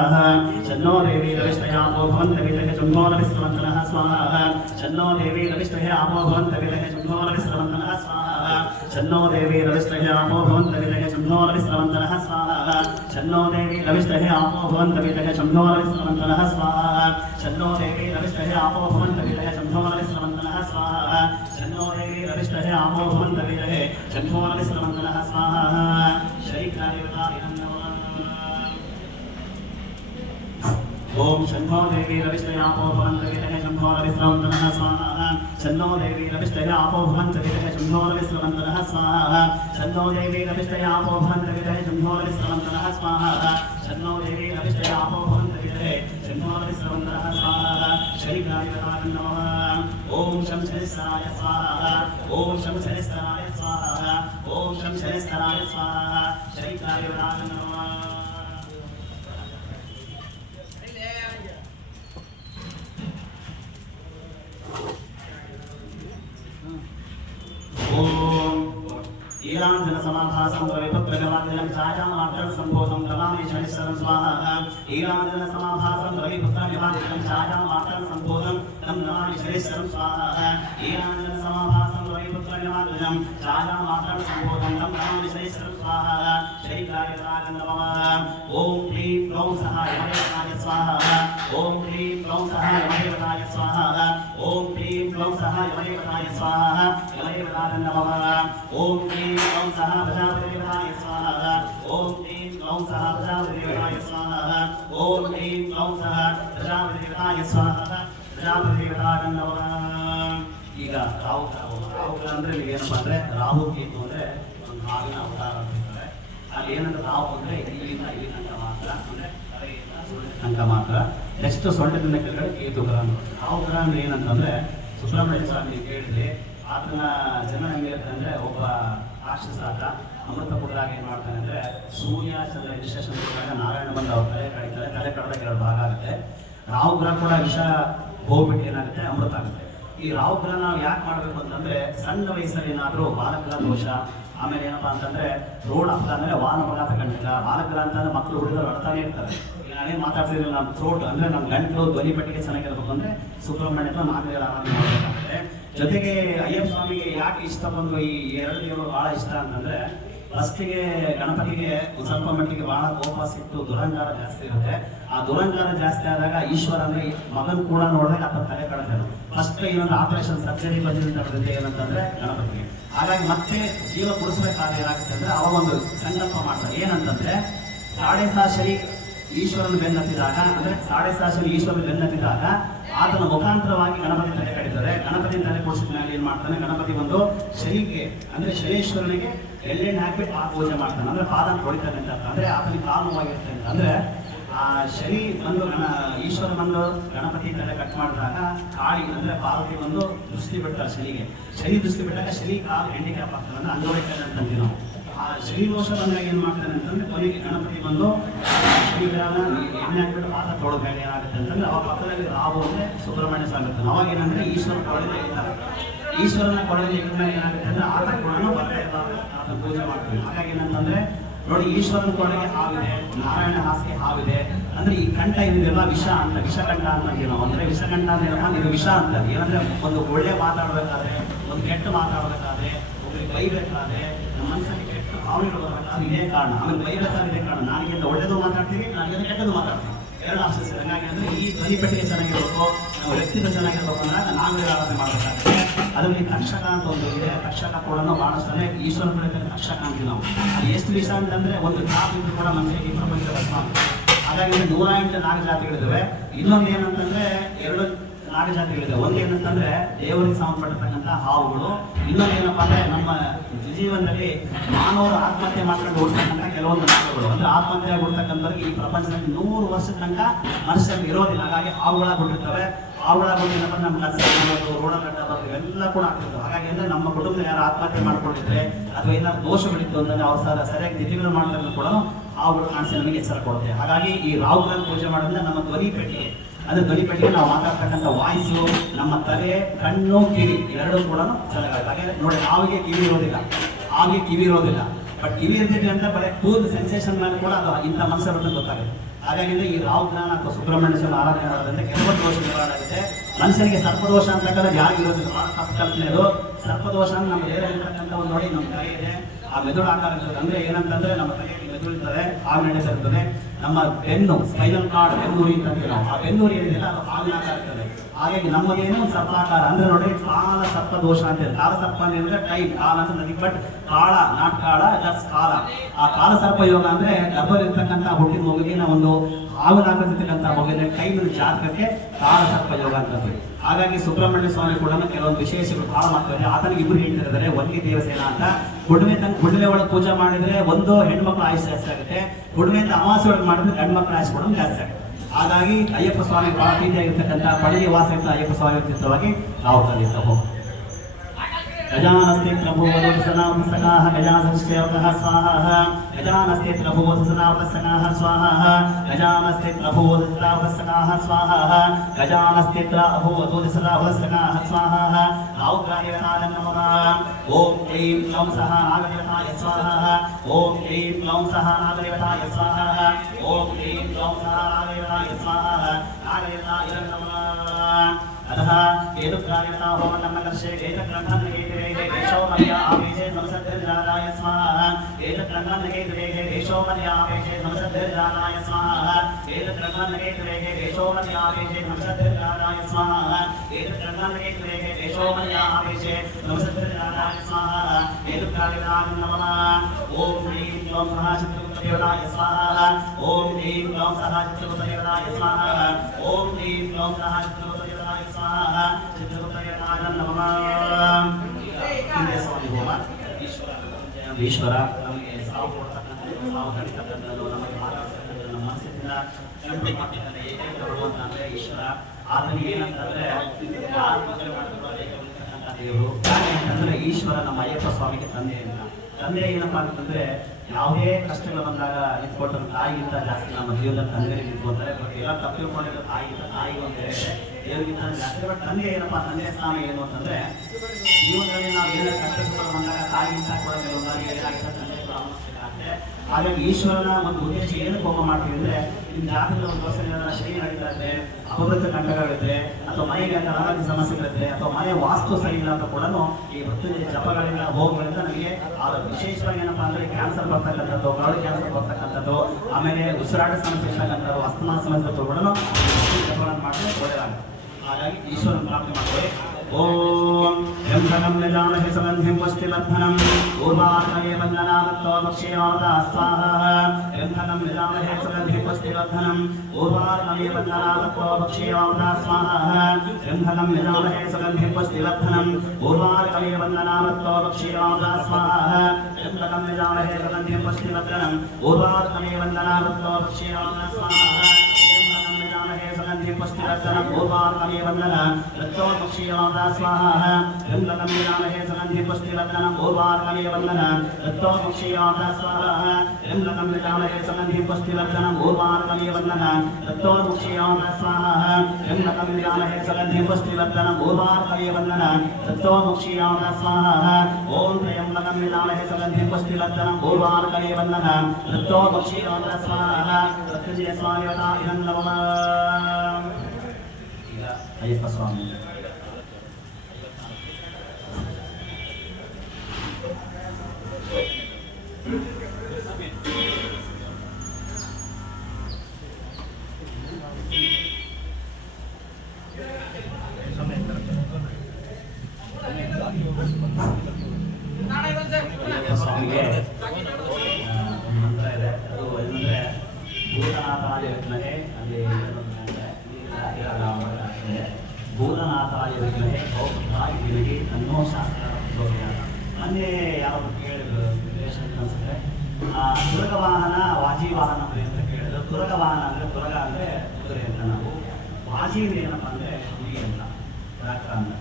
ಶನ್ನೋ ದೇವಿ ರವಿಸ್ತಯಾಪೋ ಭವಂತ ವೇದಕ ಶನ್ನೋ ರವಿಸ್ರವಂತನಃ ಸ್ವಾಹ. ಶನ್ನೋ ದೇವಿ ರವಿಸ್ತಯಾಪೋ ಭವಂತ ವೇದಕ ಶನ್ನೋ ರವಿಸ್ರವಂತನಃ ಸ್ವಾಹ. ಶನ್ನೋ ದೇವಿ ರವಿಸ್ತಯಾಪೋ ಭವಂತ ವೇದಕ ಶನ್ನೋ ರವಿಸ್ರವಂತನಃ ಸ್ವಾಹ. ಶನ್ನೋ ದೇವಿ ರವಿಸ್ತಯಾಪೋ ಭವಂತ ವೇದಕ ಶನ್ನೋ ರವಿಸ್ರವಂತನಃ ಸ್ವಾಹ. ಶನ್ನೋ ದೇವಿ ರವಿಸ್ತಯಾಪೋ ಭವಂತ ವೇದಕ ಶನ್ನೋ ರವಿಸ್ರವಂತನಃ ಸ್ವಾಹ. ಶನ್ನೋ ದೇವಿ ರವಿಸ್ತಯಾಪೋ ಭವಂತ ವೇದಕ ಶನ್ನೋ ರವಿಸ್ರವಂತನಃ ಸ್ವಾಹ. ಓಂ ಶನ್ನೋ ದೇವಿ ರವಿಸ್ತಯಾಪೋ ಭವಂತ ವೇದಕ ಶನ್ನೋ ರವಿಸ್ರವಂತನಃ ಸ್ವಾಹ. ಶನ್ನೋ ದೇವಿ ರವಿಸ್ತಯಾಪೋ ಭವಂತ ವೇದಕ ಶನ್ನೋ ರವಿಸ್ರವಂತನಃ ಸ್ವಾಹ. ಶನ್ನೋ ದೇವಿ ರವಿಸ್ತಯಾಪೋ ಭವಂತ ವೇದಕ ಶನ್ನೋ ರವಿಸ್ರವಂತನಃ ಸ್ವಾಹ. ಶನ್ನೋ ದೇವಿ ರವಿಸ್ತಯಾಪೋ ಭವಂತ ವೇದಕ ಶನ್ನೋ ರವಿಸ್ರವಂತನಃ ಸ್ವಾಹ. ಶನಿಗ್ರಹಾಯ ನಮಃ. ಓಂ ಶಂ ಶನಿಸ್ಥರಾಯ ಸ್ವಾಹ. ಓಂ ಶಂ ಶನಿಸ್ಥರಾಯ ಸ್ವಾಹ. ಓಂ ಶಂ ಶನಿಸ್ಥರಾಯ ಸ್ವಾಹ. ಶನಿಗ್ರಹಾಯ ನಮಃ. ईलांजन समाभासं रविपुत्रगवाद्यं छायामात्रं संबोधं नमामि शनिश्चरं स्वाहा. ईलांजन समाभासं रविपुत्रगवाद्यं छायामात्रं संबोधं तं नमामि शनिश्चरं स्वाहा. ईलांजन समाभासं रविपुत्रगवाद्यं छायामात्रं संबोधं तं नमामि शनिश्चरं स्वाहा. शनिग्रहाय नमः. ओम ह्रीं क्लौं सहाय महेवताय स्वाहा. ओम ह्रीं क्लौं सहाय महेवताय स्वाहा. ओम ह्रीं क्लौं सहाय महेवताय स्वाहा. महेवताय नमः. ओम ह्रीं क्लौं सहा प्रजापतिदेवताय स्वाहा. ओम ह्रीं क्लौं सहा प्रजापतिदेवताय स्वाहा. ओम ह्रीं क्लौं सहा प्रजापतिदेवताय स्वाहा. प्रजापतिदेवताय नमः. ಈಗ ರಾಹುಗ್ರಹ ಅಂದ್ರೆ ಏನಪ್ಪಾ ಅಂದ್ರೆ, ರಾಹು ಕೇತು ಅಂದ್ರೆ ಒಂದು ಹಾವಿನ ಅವತಾರ ಅಂತ ಹೇಳ್ತಾರೆ. ಅಲ್ಲಿ ಏನಂದ್ರೆ ರಾಹು ಅಂದ್ರೆ ಇಲ್ಲಿಂದ ಇಲ್ಲಿ ತನಕ ಮಾತ್ರ, ಅಂದ್ರೆ ತಲೆಯಿಂದ ಸೊಳ್ಳೆ ತನಕ ಮಾತ್ರ. ನೆಕ್ಸ್ಟ್ ಸೊಳ್ಳೆದಿಂದ ಕೆಳಗಡೆ ಕೇತು ಗ್ರಹ. ರಾಹುಗ್ರಹ ಅಂದ್ರೆ ಏನಂತಂದ್ರೆ, ಸುಬ್ರಹ್ಮಣ್ಯ ಸ್ವಾಮಿ ಕೇಳಿದ್ರೆ ಆತನ ಜನ ಹೆಂಗಿರುತ್ತೆ ಅಂದ್ರೆ, ಒಬ್ಬ ರಾಕ್ಷಸ ಆತ ಅಮೃತ ಕುಡಿದಾಗ ಏನ್ ಮಾಡ್ತಾನೆ ಅಂದ್ರೆ, ಸೂರ್ಯ ಚಂದ್ರ ವಿಶೇಷ ನಾರಾಯಣ ಬಂದು ಅವ್ರ ತಲೆ ಕಡಿತಾರೆ. ತಲೆ ಕಡ್ದಾಗ 2 ಭಾಗ ಆಗುತ್ತೆ. ರಾಹುಗ್ರಹ ಕೂಡ ವಿಷ ಹೋಗ್ಬಿಟ್ಟು ಏನಾಗುತ್ತೆ, ಅಮೃತ ಆಗುತ್ತೆ. ಈ ರಾಹುಗ್ರಹ ನಾವು ಯಾಕೆ ಮಾಡ್ಬೇಕು ಅಂತಂದ್ರೆ, ಸಣ್ಣ ವಯಸ್ಸಲ್ಲಿ ಏನಾದ್ರೂ ಬಾಲಗ್ರಹ ದೋಷ, ಆಮೇಲೆ ಏನಪ್ಪಾ ಅಂತಂದ್ರೆ ರೋಡ್ ಅಪಘಾತ ಅಂದ್ರೆ ವಾಹನ ಅಪಘಾತ ಕಂಡಿಲ್ಲ. ಬಾಲಗ್ರಹ ಅಂತಂದ್ರೆ ಮಕ್ಕಳು ಹುಡುಗರು ಅಳ್ತಾನೆ ಇರ್ತಾರೆ. ಈಗ ನಾನೇನ್ ಮಾತಾಡ್ತಿದ್ರೆ ನಮ್ಮ ಥ್ರೋಟ್ ಅಂದ್ರೆ ನಮ್ಮ ಗಂಟಲು ಧ್ವನಿ ಪಟ್ಟಿಗೆ ಚೆನ್ನಾಗಿರ್ಬೇಕು ಅಂದ್ರೆ ಸುಬ್ರಹ್ಮಣ್ಯ ಅಥವಾ ನಾಗದೇವರ ಆರಾಧನೆ ಮಾಡಬೇಕಾಗುತ್ತೆ. ಜೊತೆಗೆ ಅಯ್ಯಪ್ಪ ಸ್ವಾಮಿಗೆ ಯಾಕೆ ಇಷ್ಟ ಬಂದು ಈ 2 ದೇವರು ಬಹಳ ಇಷ್ಟ ಅಂತಂದ್ರೆ, ಫಸ್ಟಿಗೆ ಗಣಪತಿಗೆ ಸ್ವಲ್ಪ ಮಟ್ಟಿಗೆ ಬಹಳ ಕೋಪ ಸಿಟ್ಟು ದುರಂಕಾರ ಜಾಸ್ತಿ ಇರುತ್ತೆ. ಆ ದುರಂಕಾರ ಜಾಸ್ತಿ ಆದಾಗ ಈಶ್ವರ ಅಂದ್ರೆ ಮಗನ್ ಕೂಡ ನೋಡಿದಾಗ ಆತ ತಲೆ ಕಳೆದ ಫಸ್ಟ್ ಏನಂದ್ರೆ ಆಪರೇಷನ್ ಸರ್ಜರಿ ಬಂದಿರುತ್ತೆ ಏನಂತಂದ್ರೆ ಗಣಪತಿಗೆ. ಹಾಗಾಗಿ ಮತ್ತೆ ಜೀವ ಕುಡಿಸ್ಬೇಕಾದ್ರೆ ಏನಾಗುತ್ತೆ ಅಂದ್ರೆ, ಅವ ಒಂದು ಸಂಕಲ್ಪ ಮಾಡ್ತಾರೆ. ಏನಂತಂದ್ರೆ, 7.5 ಶನಿ ಈಶ್ವರನ ಬೆನ್ನತ್ತಿದಾಗ, ಅಂದ್ರೆ 7.5 ಶನಿ ಈಶ್ವರನ ಬೆನ್ನತ್ತಿದಾಗ ಆತನ ಮುಖಾಂತರವಾಗಿ ಗಣಪತಿ ತಲೆ ಕಡಿತಾರೆ. ಗಣಪತಿ ತಲೆ ಕೊಡಿಸಿದ ಮೇಲೆ ಏನ್ ಮಾಡ್ತಾನೆ, ಗಣಪತಿ ಒಂದು ಶನಿಗೆ ಅಂದ್ರೆ ಶನೇಶ್ವರನಿಗೆ ಎಳ್ಳೆಣ್ಣೆ ಹಾಕಿ ಪೂಜೆ ಮಾಡ್ತಾನೆ. ಅಂದ್ರೆ ಪಾದ ಹೊಡಿತಾನೆ ಅಂತ, ಅಂದ್ರೆ ಆತನಿಗೆ ಕಾಲು ನೋವಾಗಿರುತ್ತೆ ಅಂತ. ಅಂದ್ರೆ ಆ ಶನಿ ಬಂದು ಈಶ್ವರ ಬಂದು ಗಣಪತಿ ತಲೆ ಕಟ್ ಮಾಡಿದಾಗ ಕಾಳಿ ಅಂದ್ರೆ ಪಾರ್ವತಿ ಒಂದು ದೃಷ್ಟಿ ಬಿಡ್ತಾರೆ ಶನಿಗೆ. ಶನಿ ದೃಷ್ಟಿ ಬಿಟ್ಟಾಗ ಶನಿ ಕಾಲು ಹ್ಯಾಂಡಿಕ್ಯಾಪ್ ಆಗ್ತಾನೆ, ಅಂದ್ರೆ ಅಂಗವೈಕಲ್ಯ ಅಂತಂತೀವಿ ನಾವು. ಆ ಶನಿ ದೋಷ ಬಂದಾಗ ಏನ್ ಮಾಡ್ತಾನೆ ಅಂತಂದ್ರೆ, ಕೊನೆಗೆ ಗಣಪತಿ ಬಂದು ಶನಿಗ್ರಹನ ಎಣ್ಣೆ ಹಾಕ್ಬಿಟ್ಟು ಪಾದ ತೊಡೋದಾಗ ಏನಾಗುತ್ತೆ ಅಂತಂದ್ರೆ, ಅವಾಗ ಪಕ್ಕದಲ್ಲಿ ರಾಹು ಅಂದ್ರೆ ಸುಬ್ರಹ್ಮಣ್ಯ ಸ್ವಾಮಿ ಇರ್ತಾನೆ. ಅವಾಗ ಏನಂದ್ರೆ ಈಶ್ವರ ಕೊಳಲೆ ಇರ್ತಾರೆ. ಈಶ್ವರನ ಕೊಳಲೆ ಇದ್ದಾಗ ಏನಾಗುತ್ತೆ ಅಂದ್ರೆ ಆತ ಕೂಡ ಬರ್ತಾ ಇದ್ದಾಗ ಆತ ಪೂಜೆ ಮಾಡ್ತೀವಿ. ಹಾಗಾಗಿ ಏನಂತಂದ್ರೆ ನೋಡಿ, ಈಶ್ವರನ ಕೊಳಗೆ ಹಾವಿದೆ, ನಾರಾಯಣ ಹಾಸಿಗೆ ಹಾವಿದೆ. ಅಂದ್ರೆ ಈ ಕಂಠ ಏನಿದೆಲ್ಲ ವಿಷ ಅಂತ, ವಿಷಕಂಠ ಅಂತ ನಾವು ಅಂದ್ರೆ ವಿಷಕಂಠ ಅಂದ್ರೆ ಇದು ವಿಷ ಅಂತ. ಏನಂದ್ರೆ ಒಂದು ಒಳ್ಳೆ ಮಾತಾಡ್ಬೇಕಾದ್ರೆ, ಒಂದು ಕೆಟ್ಟ ಮಾತಾಡ್ಬೇಕಾದ್ರೆ, ಒಬ್ಬರಿಗೆ ಬೈಬೇಕಾದ್ರೆ, ನಮ್ಮ ಮನಸ್ಸಲ್ಲಿ ಕೆಟ್ಟ ಭಾವನೆಗಳು ಬರಬೇಕಾದ್ರೆ ಇದೇ ಕಾರಣ. ಆಮೇಲೆ ಬೈಬೇಕಾದ್ರೆ ಇದೇ ಕಾರಣ. ನನಗೆ ಒಳ್ಳೇದು ಮಾತಾಡ್ತೀವಿ, ನನಗೆ ಕೆಟ್ಟದ್ದು ಮಾತಾಡ್ತೀವಿ, 2 ಆಪ್ಷನ್ಸ್. ಹಂಗಾಗಿ ಅಂದ್ರೆ ಈ ಧ್ವನಿ ಪೆಟ್ಟಿಗೆ ಚೆನ್ನಾಗಿರ್ಬೇಕು, ನಮ್ಮ ವ್ಯಕ್ತಿತ್ವ ಚೆನ್ನಾಗಿರ್ಬೇಕು ಅಂದಾಗ ನಾಗದೇವರ ಆರಾಧನೆ ಮಾಡಬೇಕಾಗುತ್ತೆ. ಅದರಲ್ಲಿ ತಕ್ಷಕ ಅಂತ ಒಂದು ಇದೆ. ತಕ್ಷಕ ಕೂಡ ಬಹಳಷ್ಟೇ ಈಶ್ವರ ಪ್ರಯತ್ನ ತಕ್ಷಕ ಅಂತೀವಿ ನಾವು. ಅದು ಎಷ್ಟು ವಿಷ ಅಂತಂದ್ರೆ ಒಂದು ಟಾಪ್ ಇದ್ರು ಕೂಡ ಮನುಷ್ಯರಿಗೆ ಈ ಪ್ರಪಂಚದ ಭಸ್ಮ. ಹಾಗಾಗಿ 108 ನಾಗಜಾತಿಗಳಿದ್ದಾವೆ. ಇನ್ನೊಂದು ಏನಂತಂದ್ರೆ 2 ನಾಗಜಾತಿಗಳಿದೆ. ಒಂದೇನಂತಂದ್ರೆ ದೇವರಿಗೆ ಸಂಬಂಧಪಟ್ಟಿರ್ತಕ್ಕಂಥ ಹಾವುಗಳು. ಇನ್ನೊಂದೇನಪ್ಪ ಅಂದ್ರೆ ನಮ್ಮ ಜೀವನದಲ್ಲಿ ಮಾನವರು ಆತ್ಮಹತ್ಯೆ ಮಾಡ್ಕೊಂಡು ಹುಡ್ತಕ್ಕಂಥ ಕೆಲವೊಂದು ನಾಗಗಳು. ಅಂದ್ರೆ ಆತ್ಮಹತ್ಯೆ ಹುಡ್ತಕ್ಕಂಥವ್ರಿಗೆ ಈ ಪ್ರಪಂಚದಲ್ಲಿ 100 ವರ್ಷದ ತನಕ ಮನುಷ್ಯರಿಗೆ ಇರೋದಿಲ್ಲ. ಹಾಗಾಗಿ ಹಾವುಗಳಾಗ್ಬಿಟ್ಟಿರ್ತವೆ. ಹಾವುಗಳಾಗೋದೇನಪ್ಪ ನಮ್ಮ ಕಸ ರೋಡಗಡ್ಡ ಎಲ್ಲ ಕೂಡ ಆಗ್ತಿರ್ತವೆ. ಹಾಗಾಗಿ ಅಂದ್ರೆ ನಮ್ಮ ಕುಟುಂಬದಲ್ಲಿ ಯಾರು ಆತ್ಮಹತ್ಯೆ ಮಾಡ್ಕೊಂಡಿದ್ರೆ ಅಥವಾ ಏನಾದ್ರು ದೋಷಗಳಿತ್ತು ಅಂತಂದ್ರೆ ಅವ್ರು ಸರಿಯಾಗಿ ತಿಥಿಗಳು ಮಾಡೋದ್ರಿಂದ ಕೂಡ ಹಾವುಗಳು ಕಾಣಿಸಿ ನಮಗೆ ಎಚ್ಚರ ಕೊಡುತ್ತೆ. ಹಾಗಾಗಿ ಈ ರಾಹುಗಳನ್ನು ಪೂಜೆ ಮಾಡೋದ್ರಿಂದ ನಮ್ಮ ಧ್ವನಿ ಪೆಟ್ಟಿಗೆ, ಅದು ಧ್ವನಿ ಪೆಟ್ಟಿಗೆ ನಾವು ಮಾತಾಡ್ತಕ್ಕಂಥ ವಾಯ್ಸು, ನಮ್ಮ ತಲೆ, ಕಣ್ಣು, ಕಿವಿ ಇವೆರಡೂ ಕೂಡ ಚೆನ್ನಾಗುತ್ತೆ. ಹಾಗೆ ನೋಡಿ, ಹಾವಿಗೆ ಕಿವಿ ಇರೋದಿಲ್ಲ. ಬಟ್ ಕಿವಿ ಇರ್ತಿದೆ ಅಂತ ಬರೀ ಕೂದಲು ಸೆನ್ಸೇಷನ್ ಮೇಲೆ ಕೂಡ ಅದು ಇಂಥ ಮನಸ್ಸು ಗೊತ್ತಾಗುತ್ತೆ. ಹಾಗಾಗಿ ಈ ರಾಹು ಜ್ಞಾನ ಅಥವಾ ಸುಬ್ರಹ್ಮಣ್ಯ ಸ್ವಾಮಿ ಆರಾಧನೆ ಮಾಡೋದ್ರಿಂದ ಕೆಲವೊಂದು ದೋಷ ನಿವಾರಣೆ ಆಗುತ್ತೆ. ಮನುಷ್ಯನಿಗೆ ಸರ್ಪದೋಷ ಅಂತಕ್ಕಂಥದ್ದು ಯಾರು ಇರೋದಿಲ್ಲ. ಬಹಳ ತಪ್ಪು ಕಲ್ಪನೆ ಅದು. ಸರ್ಪದೋಷ ನಮ್ಮ ದೇಹದಲ್ಲಿರ್ತಕ್ಕಂಥ ಒಂದು ನೋಡಿ, ನಮ್ಮ ತಲೆ ಇದೆ, ಆ ಮೆದುಳು ಆಕಾರ ಇರ್ತದೆ. ಅಂದ್ರೆ ಏನಂತಂದ್ರೆ ನಮ್ಮ ತಲೆಯಲ್ಲಿ ಮೆದುಳು ಇರ್ತದೆ, ಆಗ ನಡೀತಾ ಇರ್ತದೆ. ನಮ್ಮ ಬೆನ್ನು, ಸ್ಪೈನಲ್ ಕಾರ್ಡ್, ಬೆನ್ನೂರಿ ಅಂತ ನಾವು, ಆ ಬೆನ್ನೂರಿ ಏನಿಲ್ಲ ಅದು ಆಗಿನ ಆಕಾರ ಇರ್ತದೆ. ಹಾಗಾಗಿ ನಮಗೇನು ಸರ್ಪಾಕಾರ ಅಂದ್ರೆ ನೋಡಿ, ಕಾಲ ಸರ್ಪ ದೋಷ ಅಂತ ಇದೆ. ಕಾಲ ಸರ್ಪ ಅಂದ್ರೆ ಟೈಮ್, ಕಾಲ ಅಂತ ನದಿ, ಬಟ್ ಕಾಳ ನಾಟ್ ಕಾಳ, ಜಸ್ಟ್ ಕಾಲ. ಆ ಕಾಲ ಸರ್ಪ ಯೋಗ ಅಂದ್ರೆ ಗರ್ಭದಲ್ಲಿರ್ತಕ್ಕಂಥ ಹುಟ್ಟಿದ ಮಗುವಿನ ಒಂದು ಹಾವಿನಾಗಿರ್ತಕ್ಕಂಥ ಮಗುವಿನ ಟೈಮಿನ ಜಾತಕಕ್ಕೆ ಕಾಲ ಸರ್ಪ ಯೋಗ ಅಂತದ್ದು. ಹಾಗಾಗಿ ಸುಬ್ರಹ್ಮಣ್ಯ ಸ್ವಾಮಿ ಕೂಡ ಕೆಲವೊಂದು ವಿಶೇಷಗಳು ಬಹಳ ಮಾಡ್ತಾರೆ. ಆತನಿಗೆ 2 ಹೇಳ್ತಿರ್ತಾರೆ, ಒಂದೇ ದೇವಸೇನ ಅಂತ. ಹುಣ್ಣಿಮೆ ಒಳಗೆ ಪೂಜೆ ಮಾಡಿದ್ರೆ ಒಂದು ಹೆಣ್ಮಕ್ಳ ಆಯುಷ್ ಜಾಸ್ತಿ ಆಗುತ್ತೆ. ಹುಣ್ಣಿಮೆಯಿಂದ ಅಮಾವಾಸ್ಯೆ ಒಳಗೆ ಮಾಡಿದ್ರೆ ಗಂಡ್ಮಕ್ಳ ಆಯುಷ್ ಕೂಡ ಜಾಸ್ತಿ ಆಗುತ್ತೆ. ಹಾಗಾಗಿ ಅಯ್ಯಪ್ಪ ಸ್ವಾಮಿ ಬಹಳ ಪ್ರೀತಿಯಾಗಿರ್ತಕ್ಕಂಥ ಪಳಗಿ ವಾಸ ಇರ್ತ ಅಯ್ಯಪ್ಪ ಸ್ವಾಮಿ ಚಿತ್ರವಾಗಿ ನಾವು ಕಲಿತ ಹೋಗ ಗಜಾನಸ್ತೆ ಪ್ರಭುವಸನಾವಸನಾಹ ಗಜಾನಶ್ರೇಯವತಃ ಸ್ವಾಹ ಗಜಾನಸ್ತೆ ಪ್ರಭುವಸನಾವಸನಾಹ ಸ್ವಾಹ ಗಜಾನಸ್ತೆ ಪ್ರಭುವಸನಾವಸನಾಹ ಸ್ವಾಹ ಗಜಾನಸ್ತೆ ಪ್ರಭುವಸನಾವಸನಾಹ ಸ್ವಾಹ ರಾಹುಗ್ರಾಯನಾಯ ನಮಃ. ಓಂ ಕ್ಲೀಂ ಕ್ಲೌಂ ಸಹ ನಾಗದೇವತಾಯ ಸ್ವಾಹ. ಓಂ ಕ್ಲೀಂ ಕ್ಲೌಂ ಸಹ ನಾಗದೇವತಾಯ ಸ್ವಾಹ. ಓಂ ಕ್ಲೀಂ ಕ್ಲೌಂ ಸಹ ನಾಗದೇವತಾಯ ಸ್ವಾಹ. ನಾಗದೇವತಾಯ ನಮಃ. अतः केतुग्रायता होमन्नमकर्षे केतग्रन्थन्नकेतुरेः केशवमल्या आवेशे नमसद्धिर्जाताय स्वाहा. केतग्रन्थन्नकेतुरेः केशवमल्या आवेशे नमसद्धिर्जाताय स्वाहा. केतग्रन्थन्नकेतुरेः केशवमल्या आवेशे नमसद्धिर्जाताय स्वाहा. केतग्रन्थन्नकेतुरेः केशवमल्या आवेशे नमसद्धिर्जाताय स्वाहा. केतुग्रायताय नमः. ओम ह्रीं क्लौं सः चित्रगुप्तदेवताय स्वाहा. ओम ह्रीं क्लौं सः चित्रगुप्तदेवताय स्वाहा. ओम ह्रीं क्लौं सः चित्रगुप्तदेवताय स्वाहा. चित्रगुप्तदेवताय नमः. ಈಶ್ವರ ನಮಗೆ ಸಾವು ಕೊಡ್ತಕ್ಕಂಥದ್ದು, ಸಾವು ತಡಿತಕ್ಕಂಥದ್ದು, ನಮಗೆ ಮಾತಾಡ್ತಕ್ಕಂಥದ್ದು, ನಮ್ಮ ಮನಸ್ಸಿನಿಂದ ನಂಬಿಕೆ ಕೊಟ್ಟಿದ್ದಾನೆ ಏಕೈಕ ಭಗವಂತ ಅಂದರೆ ಈಶ್ವರ. ಆತನಿಗೆ ಏನಂತಂದ್ರೆ ಯಾರು ಪೂಜೆ ಮಾಡಿದ್ರು ಅದೇ ಉಳಿತಕ್ಕಂಥ ದೇವರು. ಯಾಕೆ ಅಂತಂದ್ರೆ ಈಶ್ವರ ನಮ್ಮ ಅಯ್ಯಪ್ಪ ಸ್ವಾಮಿಗೆ ತಂದೆ ಅಂತ. ತಂದೆ ಏನಪ್ಪಾ ಅಂತಂದ್ರೆ ಯಾವುದೇ ಕಷ್ಟಗಳು ಬಂದಾಗ ನಿಂತ್ಕೊಳ್ತಾರೆ. ತಾಯಿಗಿಂತ ಜಾಸ್ತಿ ನಮ್ಮ ಜೀವನದ ತಂದೆ ನಿಂತ್ಕೊಳ್ತಾರೆ. ಬಟ್ ಎಲ್ಲ ತಪ್ಪು ತಿಳ್ಕೊಂಡಿರೋ ತಾಯಿಗೆ ಒಂದು ಹೇಳಿದೆ, ದೇವರಿಗಿಂತ ಜಾಸ್ತಿ. ಬಟ್ ತಂದೆ ಏನಪ್ಪಾ, ತಂದೆ ಸ್ಥಾನ ಏನು ಅಂತಂದ್ರೆ ಜೀವನದಲ್ಲಿ ನಾವು ಏನಾದ್ರು ಕಷ್ಟ ಸುಖ ಬಂದಾಗ ತಾಯಿಗಿಂತ ಕೂಡ ಕೆಲವೊಂದಾಗಿ ಏನಾಗುತ್ತೆ, ತಂದೆ ಕೂಡ ಅವಶ್ಯಕತೆ. ಹಾಗಾಗಿ ಈಶ್ವರನ ಒಂದು ಉದ್ದೇಶ ಏನು ಹೋಮ ಮಾಡ್ತೀವಿ ಅಂದ್ರೆ, ನಿಮ್ಮ ಜಾತಕದ ಒಂದು ವರ್ಷ ಶ್ರೀ ನಡೀತಾ ಇದ್ರೆ, ಅಪವೃತ್ತ ಕಂಡಗಳಿದ್ರೆ, ಅಥವಾ ಮನೆಗೆ ಅನಾರೋಗ್ಯ ಸಮಸ್ಯೆಗಳಿದ್ರೆ, ಅಥವಾ ಮನೆ ವಾಸ್ತು ಸರಿ ಇಲ್ಲ ಅಂತ ಕೂಡ ಈ ಮೃತ್ಯುಂಜಯ ಜಪಗಳಿಂದ ಹೋಮಗಳಿಂದ ನಮಗೆ ವಿಶೇಷವಾಗಿ ಏನಪ್ಪಾ ಅಂದ್ರೆ ಕ್ಯಾನ್ಸರ್ ಬರ್ತಕ್ಕಂಥದ್ದು, ಕರಳು ಕ್ಯಾನ್ಸರ್ ಬರ್ತಕ್ಕಂಥದ್ದು, ಆಮೇಲೆ ಉಸಿರಾಟ ಸಮಸ್ಯೆ ಇರ್ತಕ್ಕಂಥದ್ದು, ಅಸ್ತಮಾ ಸಮಸ್ಯೆ ಕೂಡ ಜಪಗಳನ್ನು ಮಾಡಿದ್ರೆ ಒಳ್ಳೆಯದಾಗುತ್ತೆ. ಹಾಗಾಗಿ ಈಶ್ವರನ ಪ್ರಾರ್ಥನೆ ಮಾಡ್ತಾರೆ. ಓಂ ಯಂತ್ರಂ ನಿಜಾಮಹಿ ಸುಗಂಧಿಂ ಪುಷ್ಟಿವರ್ಧನಂ ಪೂರ್ವಾರ್ಧಯೇ ವಂದನಾಮತ್ತೋ ಭಕ್ಷ್ಯೇವಾದ ಸ್ವಾಹ. ಯಂತ್ರಂ ನಿಜಾಮಹಿ ಸುಗಂಧಿಂ ಪುಷ್ಟಿವರ್ಧನಂ ಪೂರ್ವಾರ್ಧಯೇ ವಂದನಾಮತ್ತೋ ಭಕ್ಷ್ಯೇವಾದ ಸ್ವಾಹ. ಯಂತ್ರಂ ನಿಜಾಮಹಿ ಸುಗಂಧಿಂ ಪುಷ್ಟಿವರ್ಧನಂ ಪೂರ್ವಾರ್ಧಯೇ ವಂದನಾಮತ್ತೋ ಭಕ್ಷ್ಯೇವಾದ ಸ್ವಾಹ. ಯಂತ್ರಂ ನಿಜಾಮಹಿ ಸುಗಂಧಿಂ ಪುಷ್ಟಿವರ್ಧನಂ ಪೂರ್ವಾರ್ಧಯೇ ವಂದನಾಮತ್ತೋ ಭಕ್ಷ್ಯೇವಾದ ಸ್ವಾಹ. पुष्टिरत्न पूर्वार्कमे वंदना रत्तो मुक्षीयवादा स्वाहा. यंत्रं निजामहे सुगंधि पुष्टिरत्न पूर्वार्कमे वंदना रत्तो मुक्षीयवादा स्वाहा. यंत्रं निजामहे सुगंधि पुष्टिरत्न पूर्वार्कमे वंदना रत्तो मुक्षीयवादा स्वाहा. यंत्रं निजामहे सुगंधि पुष्टिरत्न पूर्वार्कमे वंदना रत्तो मुक्षीयवादा स्वाहा. ओम त्र्यंबकं निजामहे सुगंधि पुष्टिरत्न पूर्वार्कमे वंदना रत्तो मुक्षीयवादा स्वाहा. सत्यजित स्वामी वदा इदं नमः. अय्यप्प स्वामी ತುರಗವಾಹನ ಅಂದರೆ ತುರಗ ಅಂದರೆ ಕುದುರೆ ಅಂತ ನಾವು, ವಾಜಿ ಅಂದರೆ ಏನಪ್ಪ ಅಂದರೆ ಹುಲಿ ಅಂತ, ರಾಕ ಅಂತ.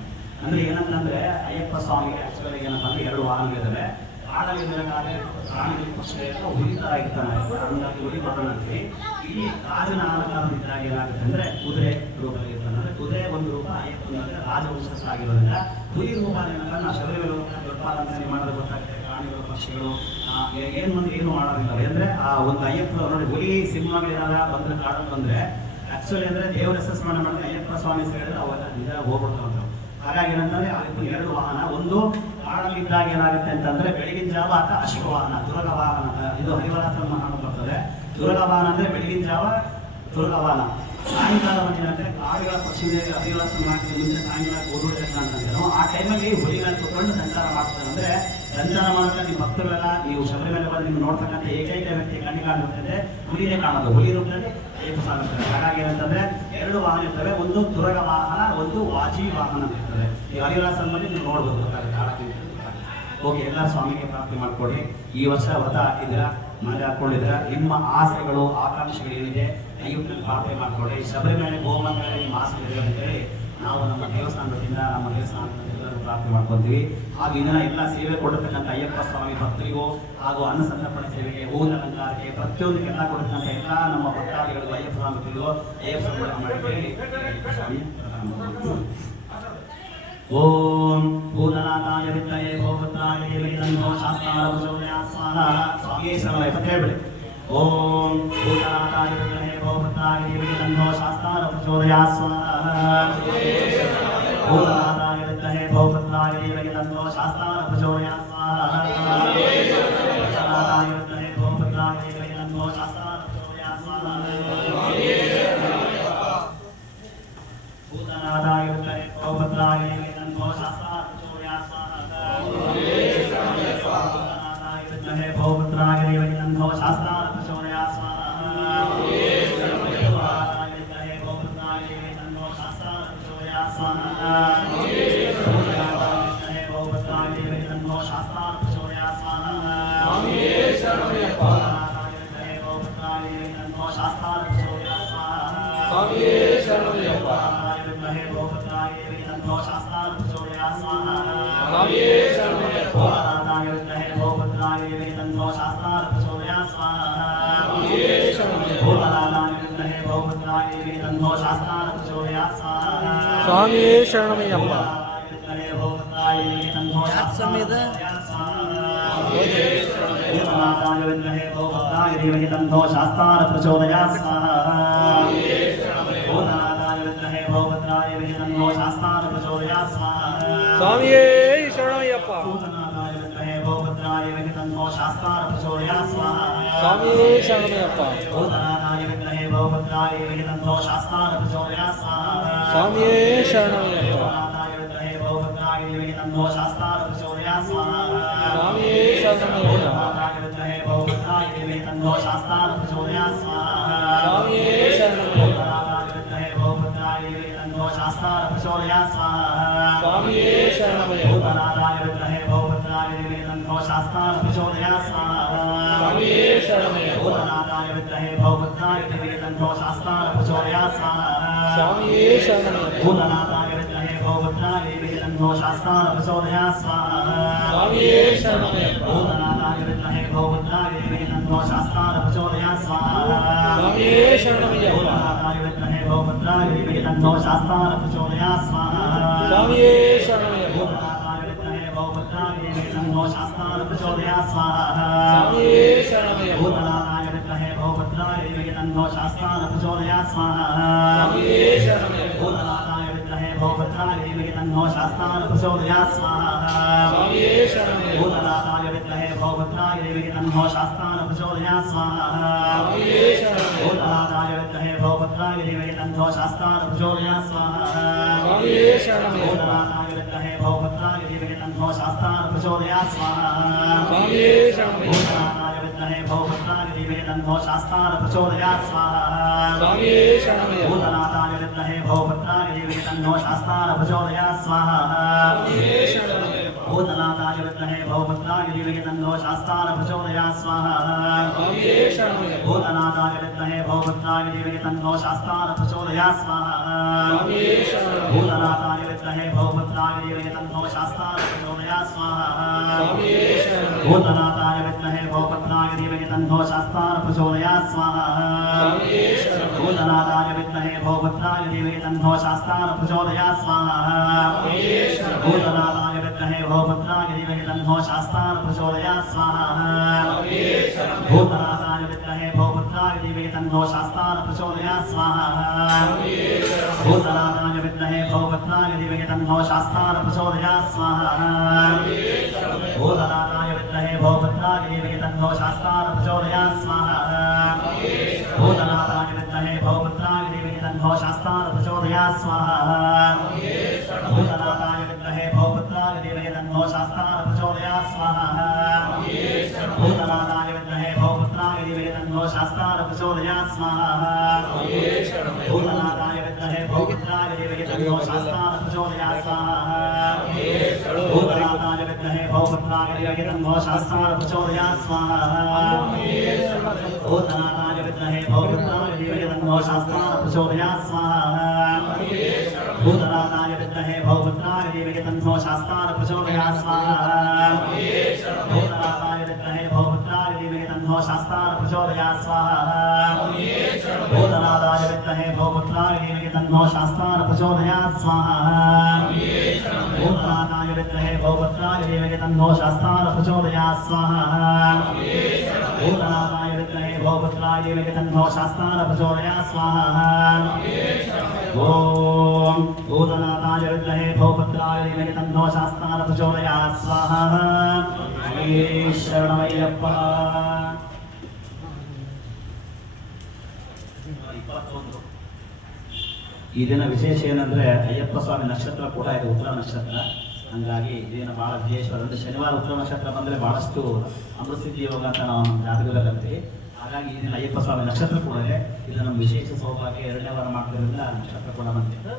ಅಂದರೆ ಏನಂತಂದರೆ ಅಯ್ಯಪ್ಪ ಸ್ವಾಮಿಗೆ ಆ್ಯಕ್ಚುಲಿ ಏನಪ್ಪ ಅಂದರೆ 2 ವಾಹನಗಳಿದ್ದಾವೆ. ಕಾಡಲ್ಲಿ ಬೆಳಗಾದ್ರೆ ಪ್ರಾಣಿಗಳು ಪಕ್ಷಿ ಹುಲಿ ಥರ ಇರ್ತಾನೆ, ಹಂಗಾಗಿ ಹುಲಿ ಬರೋಣ ಅಂತೀವಿ. ಇಲ್ಲಿ ರಾಜನ ಅಲಂಕಾರದಿದ್ದಾಗ ಏನಾಗುತ್ತೆ ಅಂದರೆ ಕುದುರೆ ರೂಪದಲ್ಲಿ ಇರ್ತಾನೆ. ಅಂದರೆ ಕುದುರೆ ಒಂದು ರೂಪ, ಅಯ್ಯಪ್ಪನ ಅಂದರೆ ರಾಜವಂಶಸ್ಥ ಆಗಿರೋದ್ರಿಂದ ಹುಲಿ ರೂಪ ಏನಂದ್ರೆ ನಾವು ಶಬರಿಮಲೆ ದೊಡ್ಡ ಅಲಂಕಾರ ಮಾಡೋದು ಗೊತ್ತಾಗುತ್ತೆ. ಪ್ರಾಣಿಗಳು ಪಕ್ಷಿಗಳು ಏನು ಮಂದಿ ಏನು ಮಾಡೋದಿಲ್ಲ. ಅಂದರೆ ಆ ಒಂದು ಅಯ್ಯಪ್ಪ ನೋಡಿ ಹುಲಿ ಸಿಂಹಗಳಿದಾಗ ಬಂದರೆ ಕಾಡಲ್ಲಿ ಬಂದರೆ ಆ್ಯಕ್ಚುಲಿ ಅಂದರೆ ದೇವರ ಹೆಸರು ಸ್ಮರಣೆ ಮಾಡಿದ್ರೆ ಅಯ್ಯಪ್ಪ ಸ್ವಾಮಿ ಹೇಳಿದ್ರೆ ಅವೆಲ್ಲ ನಿಜ ಹೋಗ್ಬಿಡ್ತಾವಂತ. ಹಾಗಾಗಿ ಏನಂತಂದರೆ ಅದಕ್ಕೆ 2 ವಾಹನ. ಒಂದು ಕಾಡಲ್ಲಿದ್ದಾಗ ಏನಾಗುತ್ತೆ ಅಂತಂದರೆ ಬೆಳಗಿನ ಜಾವ ಅಥವಾ ಅಶ್ವವಾಹನ, ತುರಗವಾಹನ. ಇದು ಹರಿವರಾಸನ ಮಹಾಣ ಬರ್ತದೆ. ತುರಗವಾಹನ ಅಂದರೆ ಬೆಳಗಿನ ಜಾವ ತುರಗವಾಹನ. ಸಾಯಂಕಾಲ ಏನಾಗುತ್ತೆ ಕಾಡುಗಳ ಪಶ್ಚಿಮದಲ್ಲಿ ಹರಿವರಾಸನ ಮಾಡ್ತೀವಿ ಮುಂದೆ ಸಾಯಂಕಾಲ ಓಡೋಡಕ್ಕೆ ಅಂತಂದ್ರೆ ಆ ಟೈಮಲ್ಲಿ ಹುಲಿಗಳನ್ನು ಕುತ್ಕೊಂಡು ಸಂಚಾರ ಮಾಡ್ತಾರೆ. ಅಂದರೆ ಸಂಚಾರ ಮಾಡಿದ್ರೆ ನಿಮ್ಮ ಭಕ್ತರೆಲ್ಲ ನೀವು ಶಬರಿಮಲೆ ಬಂದು ನೀವು ನೋಡ್ತಕ್ಕಂಥ ಏಕೈಕ ವ್ಯಕ್ತಿ ಕಣ್ಣಿಗೆ ಕಾಣುತ್ತೆ ಹುಲಿನೇ ಕಾಣೋದು, ಹುಲಿ ರೂಪದಲ್ಲಿ ಅಯ್ಯಪ್ಪ ಸಾಗುತ್ತಾರೆ. ಹಾಗಾಗಿ ಏನಂತಂದ್ರೆ 2 ವಾಹನ ಇರ್ತವೆ, ಒಂದು ತುರಗ ವಾಹನ, ಒಂದು ವಾಜಿ ವಾಹನ ಇರ್ತದೆ. ಈ ಹರಿವರಾಸನ ಬಂದು ನೀವು ನೋಡ್ಬೋದು. ಹೋಗಿ ಎಲ್ಲ ಸ್ವಾಮಿಗೆ ಪ್ರಾರ್ಥನೆ ಮಾಡ್ಕೊಡ್ರಿ. ಈ ವರ್ಷ ವ್ರತ ಹಾಕಿದ್ದೀರಾ, ಮನೆ ಹಾಕೊಂಡಿದ್ದೀರಾ, ನಿಮ್ಮ ಆಸೆಗಳು ಆಕಾಂಕ್ಷೆಗಳು ಏನಿದೆ ಅಯ್ಯಪ್ಪನಲ್ಲಿ ಪ್ರಾರ್ಥನೆ ಮಾಡ್ಕೊಡ್ರಿ. ಶಬರಿಮಲೆ ಗೋಮಂಗಲ ನಿಮ್ಮ ಆಸೆಗಳಿದೆ ಅಂತೇಳಿ ನಾವು ನಮ್ಮ ದೇವಸ್ಥಾನದಿಂದ ನಮ್ಮ ದೇವಸ್ಥಾನದಲ್ಲಿ ಪ್ರಾರ್ಥನೆ ಮಾಡ್ಕೊತೀವಿ. ಹಾಗೂ ಇದನ್ನ ಎಲ್ಲ ಸೇವೆ ಕೊಡತಕ್ಕಂಥ ಅಯ್ಯಪ್ಪ ಸ್ವಾಮಿ ಭಕ್ತರಿಗೂ ಹಾಗೂ ಅನ್ನ ಸಂತರ್ಪಣೆ ಸೇವೆಗೆ, ಹೂವಿನ ಅಲಂಕಾರಕ್ಕೆ, ಪ್ರತಿಯೊಂದಕ್ಕೆಲ್ಲ ಕೊಡತಕ್ಕಂಥ ಎಲ್ಲ ನಮ್ಮ ಭಕ್ತಾದಿಗಳಿಗೂ ಅಯ್ಯಪ್ಪ ಸ್ವಾಮಿಗಳಿಗೂ ಅಯ್ಯಪ್ಪ ಸಂಬಳ ಮಾಡಿದ್ದೇವೆ. ಓಂ ಭೂತನಾಥಾಯ ವಿದ್ಮಹೇ ಭೋಪುತ್ರಾಯ ಧೀಮಹಿ ತನ್ನೋ ಶಾಸ್ತಾರ ಪ್ರಚೋದಯಾತ್ ಸ್ವಾಹಾ. ಸ್ವಾಮಿಯೇ ಶರಣಮಯ್ಯ ಅಂತ ಹೇಳ್ಬಿಡಿ. ಓಂ ಭೂತನಾಥಾಯ ವಿದ್ಮಹೇ ಭೋಪುತ್ರಾಯ ಧೀಮಹಿ ತನ್ನೋ ಶಾಸ್ತಾರ ಪ್ರಚೋದಯಾತ್ ಸ್ವಾಹಾ. ಭೂತನಾಥಾಯ ವಿದ್ಮಹೇ ಭೋಪುತ್ರಾಯ ಧೀಮಹಿ ತನ್ನೋ ಶಾಸ್ತಾರ ಪ್ರಚೋದಯಾತ್ ಸ್ವಾಹಾ. ಭೂತನಾಥಾಯ ವಿದ್ಮಹೇ ಭೋಪುತ್ರಾಯ ಧೀಮಹಿ ತನ್ನೋ ಶಾಸ್ತಾರ ಪ್ರಚೋದಯಾತ್ ಸ್ವಾಹಾ. ಭೂತನಾಥಾಯ ವಿದ್ಮಹೇ ಭೋಪುತ್ರಾಯ ಧೀಮಹಿ ತನ್ನೋ ಶಾಸ್ತಾರ ಪ್ರಚೋದಯಾತ್ ಸ್ವಾಹಾ. ಭೂತನಾಥಾಯ ವಿದ್ಮಹೇ ಭೋಪುತ್ರಾಯ ಧೀಮಹಿ ತನ್ನೋ ಶಾಸ್ತಾರ ಪ್ರಚೋದಯಾತ್ ಸ್ವಾಹಾ. ಭೂತನಾಥಾಯ ವಿದ್ಮಹೇ ಭೋಪುತ್ರಾಯ ಧೀಮಹಿ ತನ್ನೋ ಶಾಸ್ತಾರ ಪ್ರಚೋದಯಾತ್ ಸ್ವಾಹಾ. ಭೂತನಾಥಾಯ ವಿದ್ಮಹೇ ಭೋಪುತ್ರಾಯ ಧೀಮಹಿ ತನ್ನೋ ಶಾಸ್ತಾರ ಪ್ರಚೋದಯಾತ್ ಸ್ವಾಹಾ. ಭೂತನಾಥಾಯ ವಿದ್ಮಹೇ ಭೋಪುತ್ರಾಯ ಧೀಮಹಿ ತನ್ನೋ ಶಾಸ್ತಾರ ಪ್ರಚೋದಯಾತ್ ಸ್ವಾಹಾ. ಭೂತನಾಥಾಯ ವಿದ್ಮಹೇ ಭೋಪುತ್ರಾಯ ಧೀಮಹಿ ತನ್ನೋ ಶಾಸ್ತಾರ ಪ್ರಚೋದಯಾತ್ ಸ್ವಾಹಾ. ಭೂತನಾಥಾಯ ವಿದ್ಮಹೇ ಭೋಪುತ್ರಾಯ ಧೀಮಹಿ ತನ್ನೋ ಶಾಸ್ತಾರ ಪ್ರಚೋದಯಾತ್ ಸ್ವಾಹಾ. ಭೂತನಾಥಾಯ ವಿದ್ಮಹೇ ಭೋಪುತ್ರಾಯ ಧೀಮಹಿ ತನ್ನೋ ಶಾಸ್ತಾರ ಪ್ರಚೋದಯಾತ್ ಸ್ವಾಹಾ. ಸ್ವಾಮಿಯೇ ಶರಣಮಯ್ಯಪ್ಪ. ವಿದ್ಮಹೇ ಭೋಪುತ್ರಾಯ ಧೀಮಹಿ ತನ್ನೋ ಶಾಸ್ತಾರ ಪ್ರಚೋದಯಾತ್ ಸ್ವಾಹಾ. ಭೂತನಾಥಾಯ ವಿದ್ಮಹೇ ಭೋಪುತ್ರಾಯ ಧೀಮಹಿ ತನ್ನೋ ಶಾಸ್ತಾರ ಪ್ರಚೋದಯಾತ್ ಸ್ವಾಹಾ. ಭೂತನಾಥಾಯ ವಿದ್ಮಹೇ ಭೋಪುತ್ರಾಯ ಧೀಮಹಿ ತನ್ನೋ ಶಾಸ್ತಾರ ಪ್ರಚೋದಯಾತ್ ಸ್ವಾಹಾ. ಸ್ವಾಮಿಯೇ ಶರಣಮಯ್ಯಪ್ಪ. ಭೂತನಾಥಾಯ ವಿದ್ಮಹೇ ಭೋಪುತ್ರಾಯ ಧೀಮಹಿ ತನ್ನೋ ಶಾಸ್ತಾರ ಪ್ರಚೋದಯಾತ್ ಸ್ವಾಹಾ. ಸ್ವಾಮಿಯೇ ಶರಣಮಯ್ಯಪ್ಪ. ಭೂತನಾಥಾಯ ವಿದ್ಮಹೇ ಭೋಪುತ್ರಾಯ ಧೀಮಹಿ ತನ್ನೋ ಶಾಸ್ತಾರ ಪ್ರಚೋದಯಾತ್ ಸ್ವಾಹಾ. ಸ್ವಾಮಿಯೇ ಶರಣಮಯ್ಯಪ್ಪ. ಭೂತನಾಥಾಯ ವಿದ್ಮಹೇ ಭೋಪುತ್ರಾಯ ಧೀಮಹಿ ತನ್ನೋ ಶಾಸ್ತಾರ ಪ್ರಚೋದಯಾತ್ ಸ್ವಾಹಾ. ಸ್ವಾಮಿಯೇ ಶರಣಮಯ್ಯಪ್ಪ. ಭೂತನಾಥಾಯ ವಿದ್ಮಹೇ ಭೋಪುತ್ರಾಯ ಧೀಮಹಿ ತನ್ನೋ ಶಾಸ್ತಾರ ಪ್ರಚೋದಯಾತ್ ಸ್ವಾಹಾ. ಸ್ವಾಮಿಯೇ ಶರಣಮಯ್ಯಪ್ಪ. ಭೂತನಾಥಾಯ ವಿದ್ಮಹೇ ಭೋಪುತ್ರಾಯ ಧೀಮಹಿ ತನ್ನೋ ಶಾಸ್ತಾರ ಪ್ರಚೋದಯಾತ್ ಸ್ವಾಹಾ. ಸ್ವಾಮಿಯೇ ಶರಣಮಯ್ಯಪ್ಪ. ಭೂತನಾಥಾಯ ವಿದ್ಮಹೇ ಭೋಪುತ್ರಾಯ ಧೀಮಹಿ ತನ್ನೋ ಶಾಸ್ತಾರ ಪ್ರಚೋದಯಾತ್ ಸ್ವಾಹಾ. ಸ್ವಾಮಿಯೇ ಶರಣಮಯ್ಯಪ್ಪ. ಭೂತನಾಥಾಯ ವಿದ್ಮಹೇ ಭೋಪುತ್ರಾಯ ಧೀಮಹಿ ತನ್ನೋ ಶಾಸ್ತಾರ ಪ್ರಚೋದಯಾತ್ ಸ್ವಾಹಾ. ಸ್ವಾಮಿಯೇ ಶರಣಮಯ್ಯಪ್ಪ. ಭೂತನಾಥಾಯ ವಿದ್ಮಹೇ ಭೋಪುತ್ರಾಯ ಧೀಮಹಿ ತನ್ನೋ ಶಾಸ್ತಾರ ಪ್ರಚೋದಯಾತ್ ಸ್ವಾಹಾ. ಸ್ವಾಮಿಯೇ ಶರಣಮಯ್ಯಪ್ಪ. ಭೂತನಾಥಾಯ ವಿದ್ಮಹೇ ಭೋಪುತ್ರಾಯ ಧೀಮಹಿ ತನ್ನೋ ಶಾಸ್ತಾರ ಪ್ರಚೋದಯಾತ್ ಸ್ವಾಹಾ. ಸ್ವಾಮಿಯೇ ಶರಣಮಯ್ಯಪ್ಪ. ಭೂತನಾಥಾಯ ವಿದ್ಮಹೇ ಭೋಪುತ್ರಾಯ ಧೀಮಹಿ ತನ್ನೋ ಶಾಸ್ತಾರ ಪ್ರಚೋದಯಾತ್ ಸ್ವಾಹಾ. ಸ್ವಾಮಿಯೇ ಶರಣಮಯ್ಯಪ್ಪ. ಭೂತನಾಥಾಯ ವಿದ್ಮಹೇ ಭೋಪುತ್ರಾಯ ಧೀಮಹಿ ತನ್ನೋ ಶಾಸ್ತಾರ ಪ್ರಚೋದಯಾತ್ ಸ್ವಾಹಾ. ಸ್ವಾಮಿಯೇ ಶರಣಮಯ್ಯಪ್ಪ. ಭೂತನಾಥಾಯ ವಿದ್ಮಹೇ ಭೋಪುತ್ರಾಯ ಧೀಮಹಿ ತನ್ನೋ ಶಾಸ್ತಾರ ಪ್ರಚೋದಯಾತ್ ಸ್ವಾಹಾ. ಸ್ವಾಮಿಯೇ ಶರಣಮಯ್ಯಪ್ಪ. ಭೂತನಾಥಾಯ ವಿದ್ಮಹೇ ಭೋಪುತ್ರಾಯ ಧೀಮಹಿ ತನ್ನೋ ಶಾಸ್ತಾರ ಪ್ರಚೋದಯಾತ್ ಸ್ವಾಹಾ. ಸ್ವಾಮಿಯೇ ಶರಣಮಯ್ಯಪ್ಪ. ಭೂತನಾಥಾಯ ವಿದ್ಮಹೇ ಭೋಪುತ್ರಾಯ ಧೀಮಹಿ ತನ್ನೋ ಶಾಸ್ತಾರ ಪ್ರಚೋದಯಾತ್ ಸ್ವಾಹಾ. ಸ್ವಾಮಿಯೇ ಶರಣಮಯ್ಯಪ್ಪ. ಭೂತನಾಥಾಯ ವಿದ್ಮಹೇ ಭೋಪುತ್ರಾಯ ಧೀಮಹಿ ತನ್ನೋ ಶಾಸ್ತಾರ ಪ್ರಚೋದಯಾತ್ ಸ್ವಾಹಾ. ಸ್ವಾಮಿಯೇ ಶರಣಮಯ್ಯಪ್ಪ. ಭೂತನಾಥಾಯ ವಿದ್ಮಹೇ ಭೋಪುತ್ರಾಯ ಧೀಮಹಿ ತನ್ನೋ ಶಾಸ್ತಾರ ಪ್ರಚೋದಯಾತ್ ಸ್ವಾಹಾ. ಸ್ವಾಮಿಯೇ ಶರಣಮಯ್ಯಪ್ಪ. ಭೂತನಾಥಾಯ ವಿದ್ಮಹೇ ಭೋಪುತ್ರಾಯ ಧೀಮಹಿ ತನ್ನೋ ಶಾಸ್ತಾರ ಪ್ರಚೋದಯಾತ್ ಸ್ವಾಹಾ. ಸ್ವಾಮಿಯೇ ಶರಣಮಯ್ಯಪ್ಪ. ಭೂತನಾಥಾಯ ವಿದ್ಮಹೇ ಭೋಪುತ್ರಾಯ ಧೀಮಹಿ ತನ್ನೋ ಶಾಸ್ತಾರ ಪ್ರಚೋದಯಾತ್ ಸ್ವಾಹಾ. ಸ್ವಾಮಿಯೇ ಶರಣಮಯ್ಯಪ್ಪ. ಭೂತನಾಥಾಯ ವಿದ್ಮಹೇ ಭೋಪುತ್ರಾಯ ಧೀಮಹಿ ತನ್ನೋ ಶಾಸ್ತಾರ ಪ್ರಚೋದಯಾತ್ ಸ್ವಾಹಾ. ಸ್ವಾಮಿಯೇ ಶರಣಮಯ್ಯಪ್ಪ. ಭೂತನಾಥಾಯ ವಿದ್ಮಹೇ विद्महे भवपुत्राय धीमहि तन्नो शास्तान प्रचोदयात् स्वाहा स्वामिये शरणमय्यप्पा भूतनाथाय विद्महे भवपुत्राय धीमहि तन्नो शास्तान प्रचोदयात् स्वाहा स्वामिये शरणमय्यप्पा भूतनाथाय विद्महे भवपुत्राय धीमहि तन्नो शास्तान प्रचोदयात् स्वाहा स्वामिये शरणमय्यप्पा भूतनाथाय विद्महे भवपुत्राय धीमहि तन्नो शास्तान प्रचोदयात् स्वाहा स्वामिये शरणमय्यप्पा भूतनाथाय विद्महे भवपुत्राय धीमहि तन्नो शास्तान प्रचोदयात् स्वाहा स्वामिये शरणमय्यप्पा भूतनाथाय विद्महे भवपुत्राय धीमहि तन्नो शास्तान प्रचोदयात् स्वाहा स्वामिये शरणमय्यप्पा भूतनाथाय विद्महे भवपुत्राय धीमहि तन्नो शास्तान प्रचोदयात् स्वाहा स्वामिये शरणमय्यप्पा भूतनाथाय विद्महे भवपुत्राय धीमहि तन्नो शास्तान प्रचोदयात् स्वाहा स्वामिये शरणमय्यप्पा भूतनाथाय विद्महे भवपुत्राय धीमहि तन्नो शास्तान प्रचोदयात् स्वाहा स्वामिये शरणमय्यप्पा भूतनाथाय विद्महे भवपुत्राय धीमहि तन्नो शास्तान प्रचोदयात् स्वाहा स्वामिये शरणमय्यप्पा भूतनाथाय विद्महे भवपुत्राय धीमहि तन्नो शास्तान प्रचोदयात् स्वाहा स्वामिये शरणमय्यप्पा भूतनाथाय विद्महे भवपुत्राय धीमहि तन्नो शास्तान प्रचोदयात् स्वाहा स्वामिये शरणमय्यप्पा भूतनाथाय विद्महे भवपुत्राय धीमहि तन्नो शास्तान प्रचोदयात् स्वाहा स्वामिये शरणमय्यप्पा भूतनाथाय विद्महे भवपुत्राय धीमहि तन्नो शास्तान प्रचोदयात् स्वाहा स्वामिये शरणमय्यप्पा भूतनाथाय विद्महे भवपुत्राय धीमहि तन्नो शास्तान प्रचोदयात् स्वाहा स्वामिये शरणमय्यप्पा भूतनाथाय विद्महे भवपुत्राय धीमहि तन्नो शास्तान प्रचोदयात् स्वाहा स्वामिये शरणमय्यप्पा भूतनाथाय विद्महे भवपुत्राय धीमहि तन्नो शास्तान प्रचोदयात् स्वाहा स्वामिये शरणमय्यप्पा भूतनाथाय विद्महे भवपुत्राय धीमहि तन्नो शास्तान प्रचोदयात् स्वाहा स्वामिये शरणमय्यप्पा भूतनाथाय विद्महे भवपुत्राय धीमहि तन्नो शास्तान प्रचोदयात् स्वाहा स्वामिये शरणमय्यप्पा ॐ भूतनाथाय विद्महे भवपुत्राय धीमहि तन्नो शास्तान प्रचोदयात् स्वाहा श्री शरणमय्यप्ಪ ಈ ದಿನ ವಿಶೇಷ ಏನಂದ್ರೆ ಅಯ್ಯಪ್ಪ ಸ್ವಾಮಿ ನಕ್ಷತ್ರ ಕೂಡ ಇದೆ, ಉತ್ತರ ನಕ್ಷತ್ರ. ಹಂಗಾಗಿ ಈ ದಿನ ಬಹಳ ವಿಶೇಷವಾದ ಅಂದ್ರೆ ಶನಿವಾರ ಉತ್ತರ ನಕ್ಷತ್ರ ಬಂದ್ರೆ ಬಹಳಷ್ಟು ಅಮೃತಸಿದ್ಧಿ ಯೋಗ ಅಂತ ನಾವು ನಮ್ಮ ಜಾತಕದಲ್ಲಿ ಅಂತೀವಿ. ಹಾಗಾಗಿ ಈ ದಿನ ಅಯ್ಯಪ್ಪ ಸ್ವಾಮಿ ನಕ್ಷತ್ರ ಕೂಡ ಇದೆ. ಇದು ನಮ್ಮ ವಿಶೇಷ ಸೌಭಾಗ್ಯ. 2ನೇ ವಾರ ಮಾಡ್ತಿರೋದ್ರಿಂದ ನಕ್ಷತ್ರ ಕೂಡ ಬಂದಿದೆ.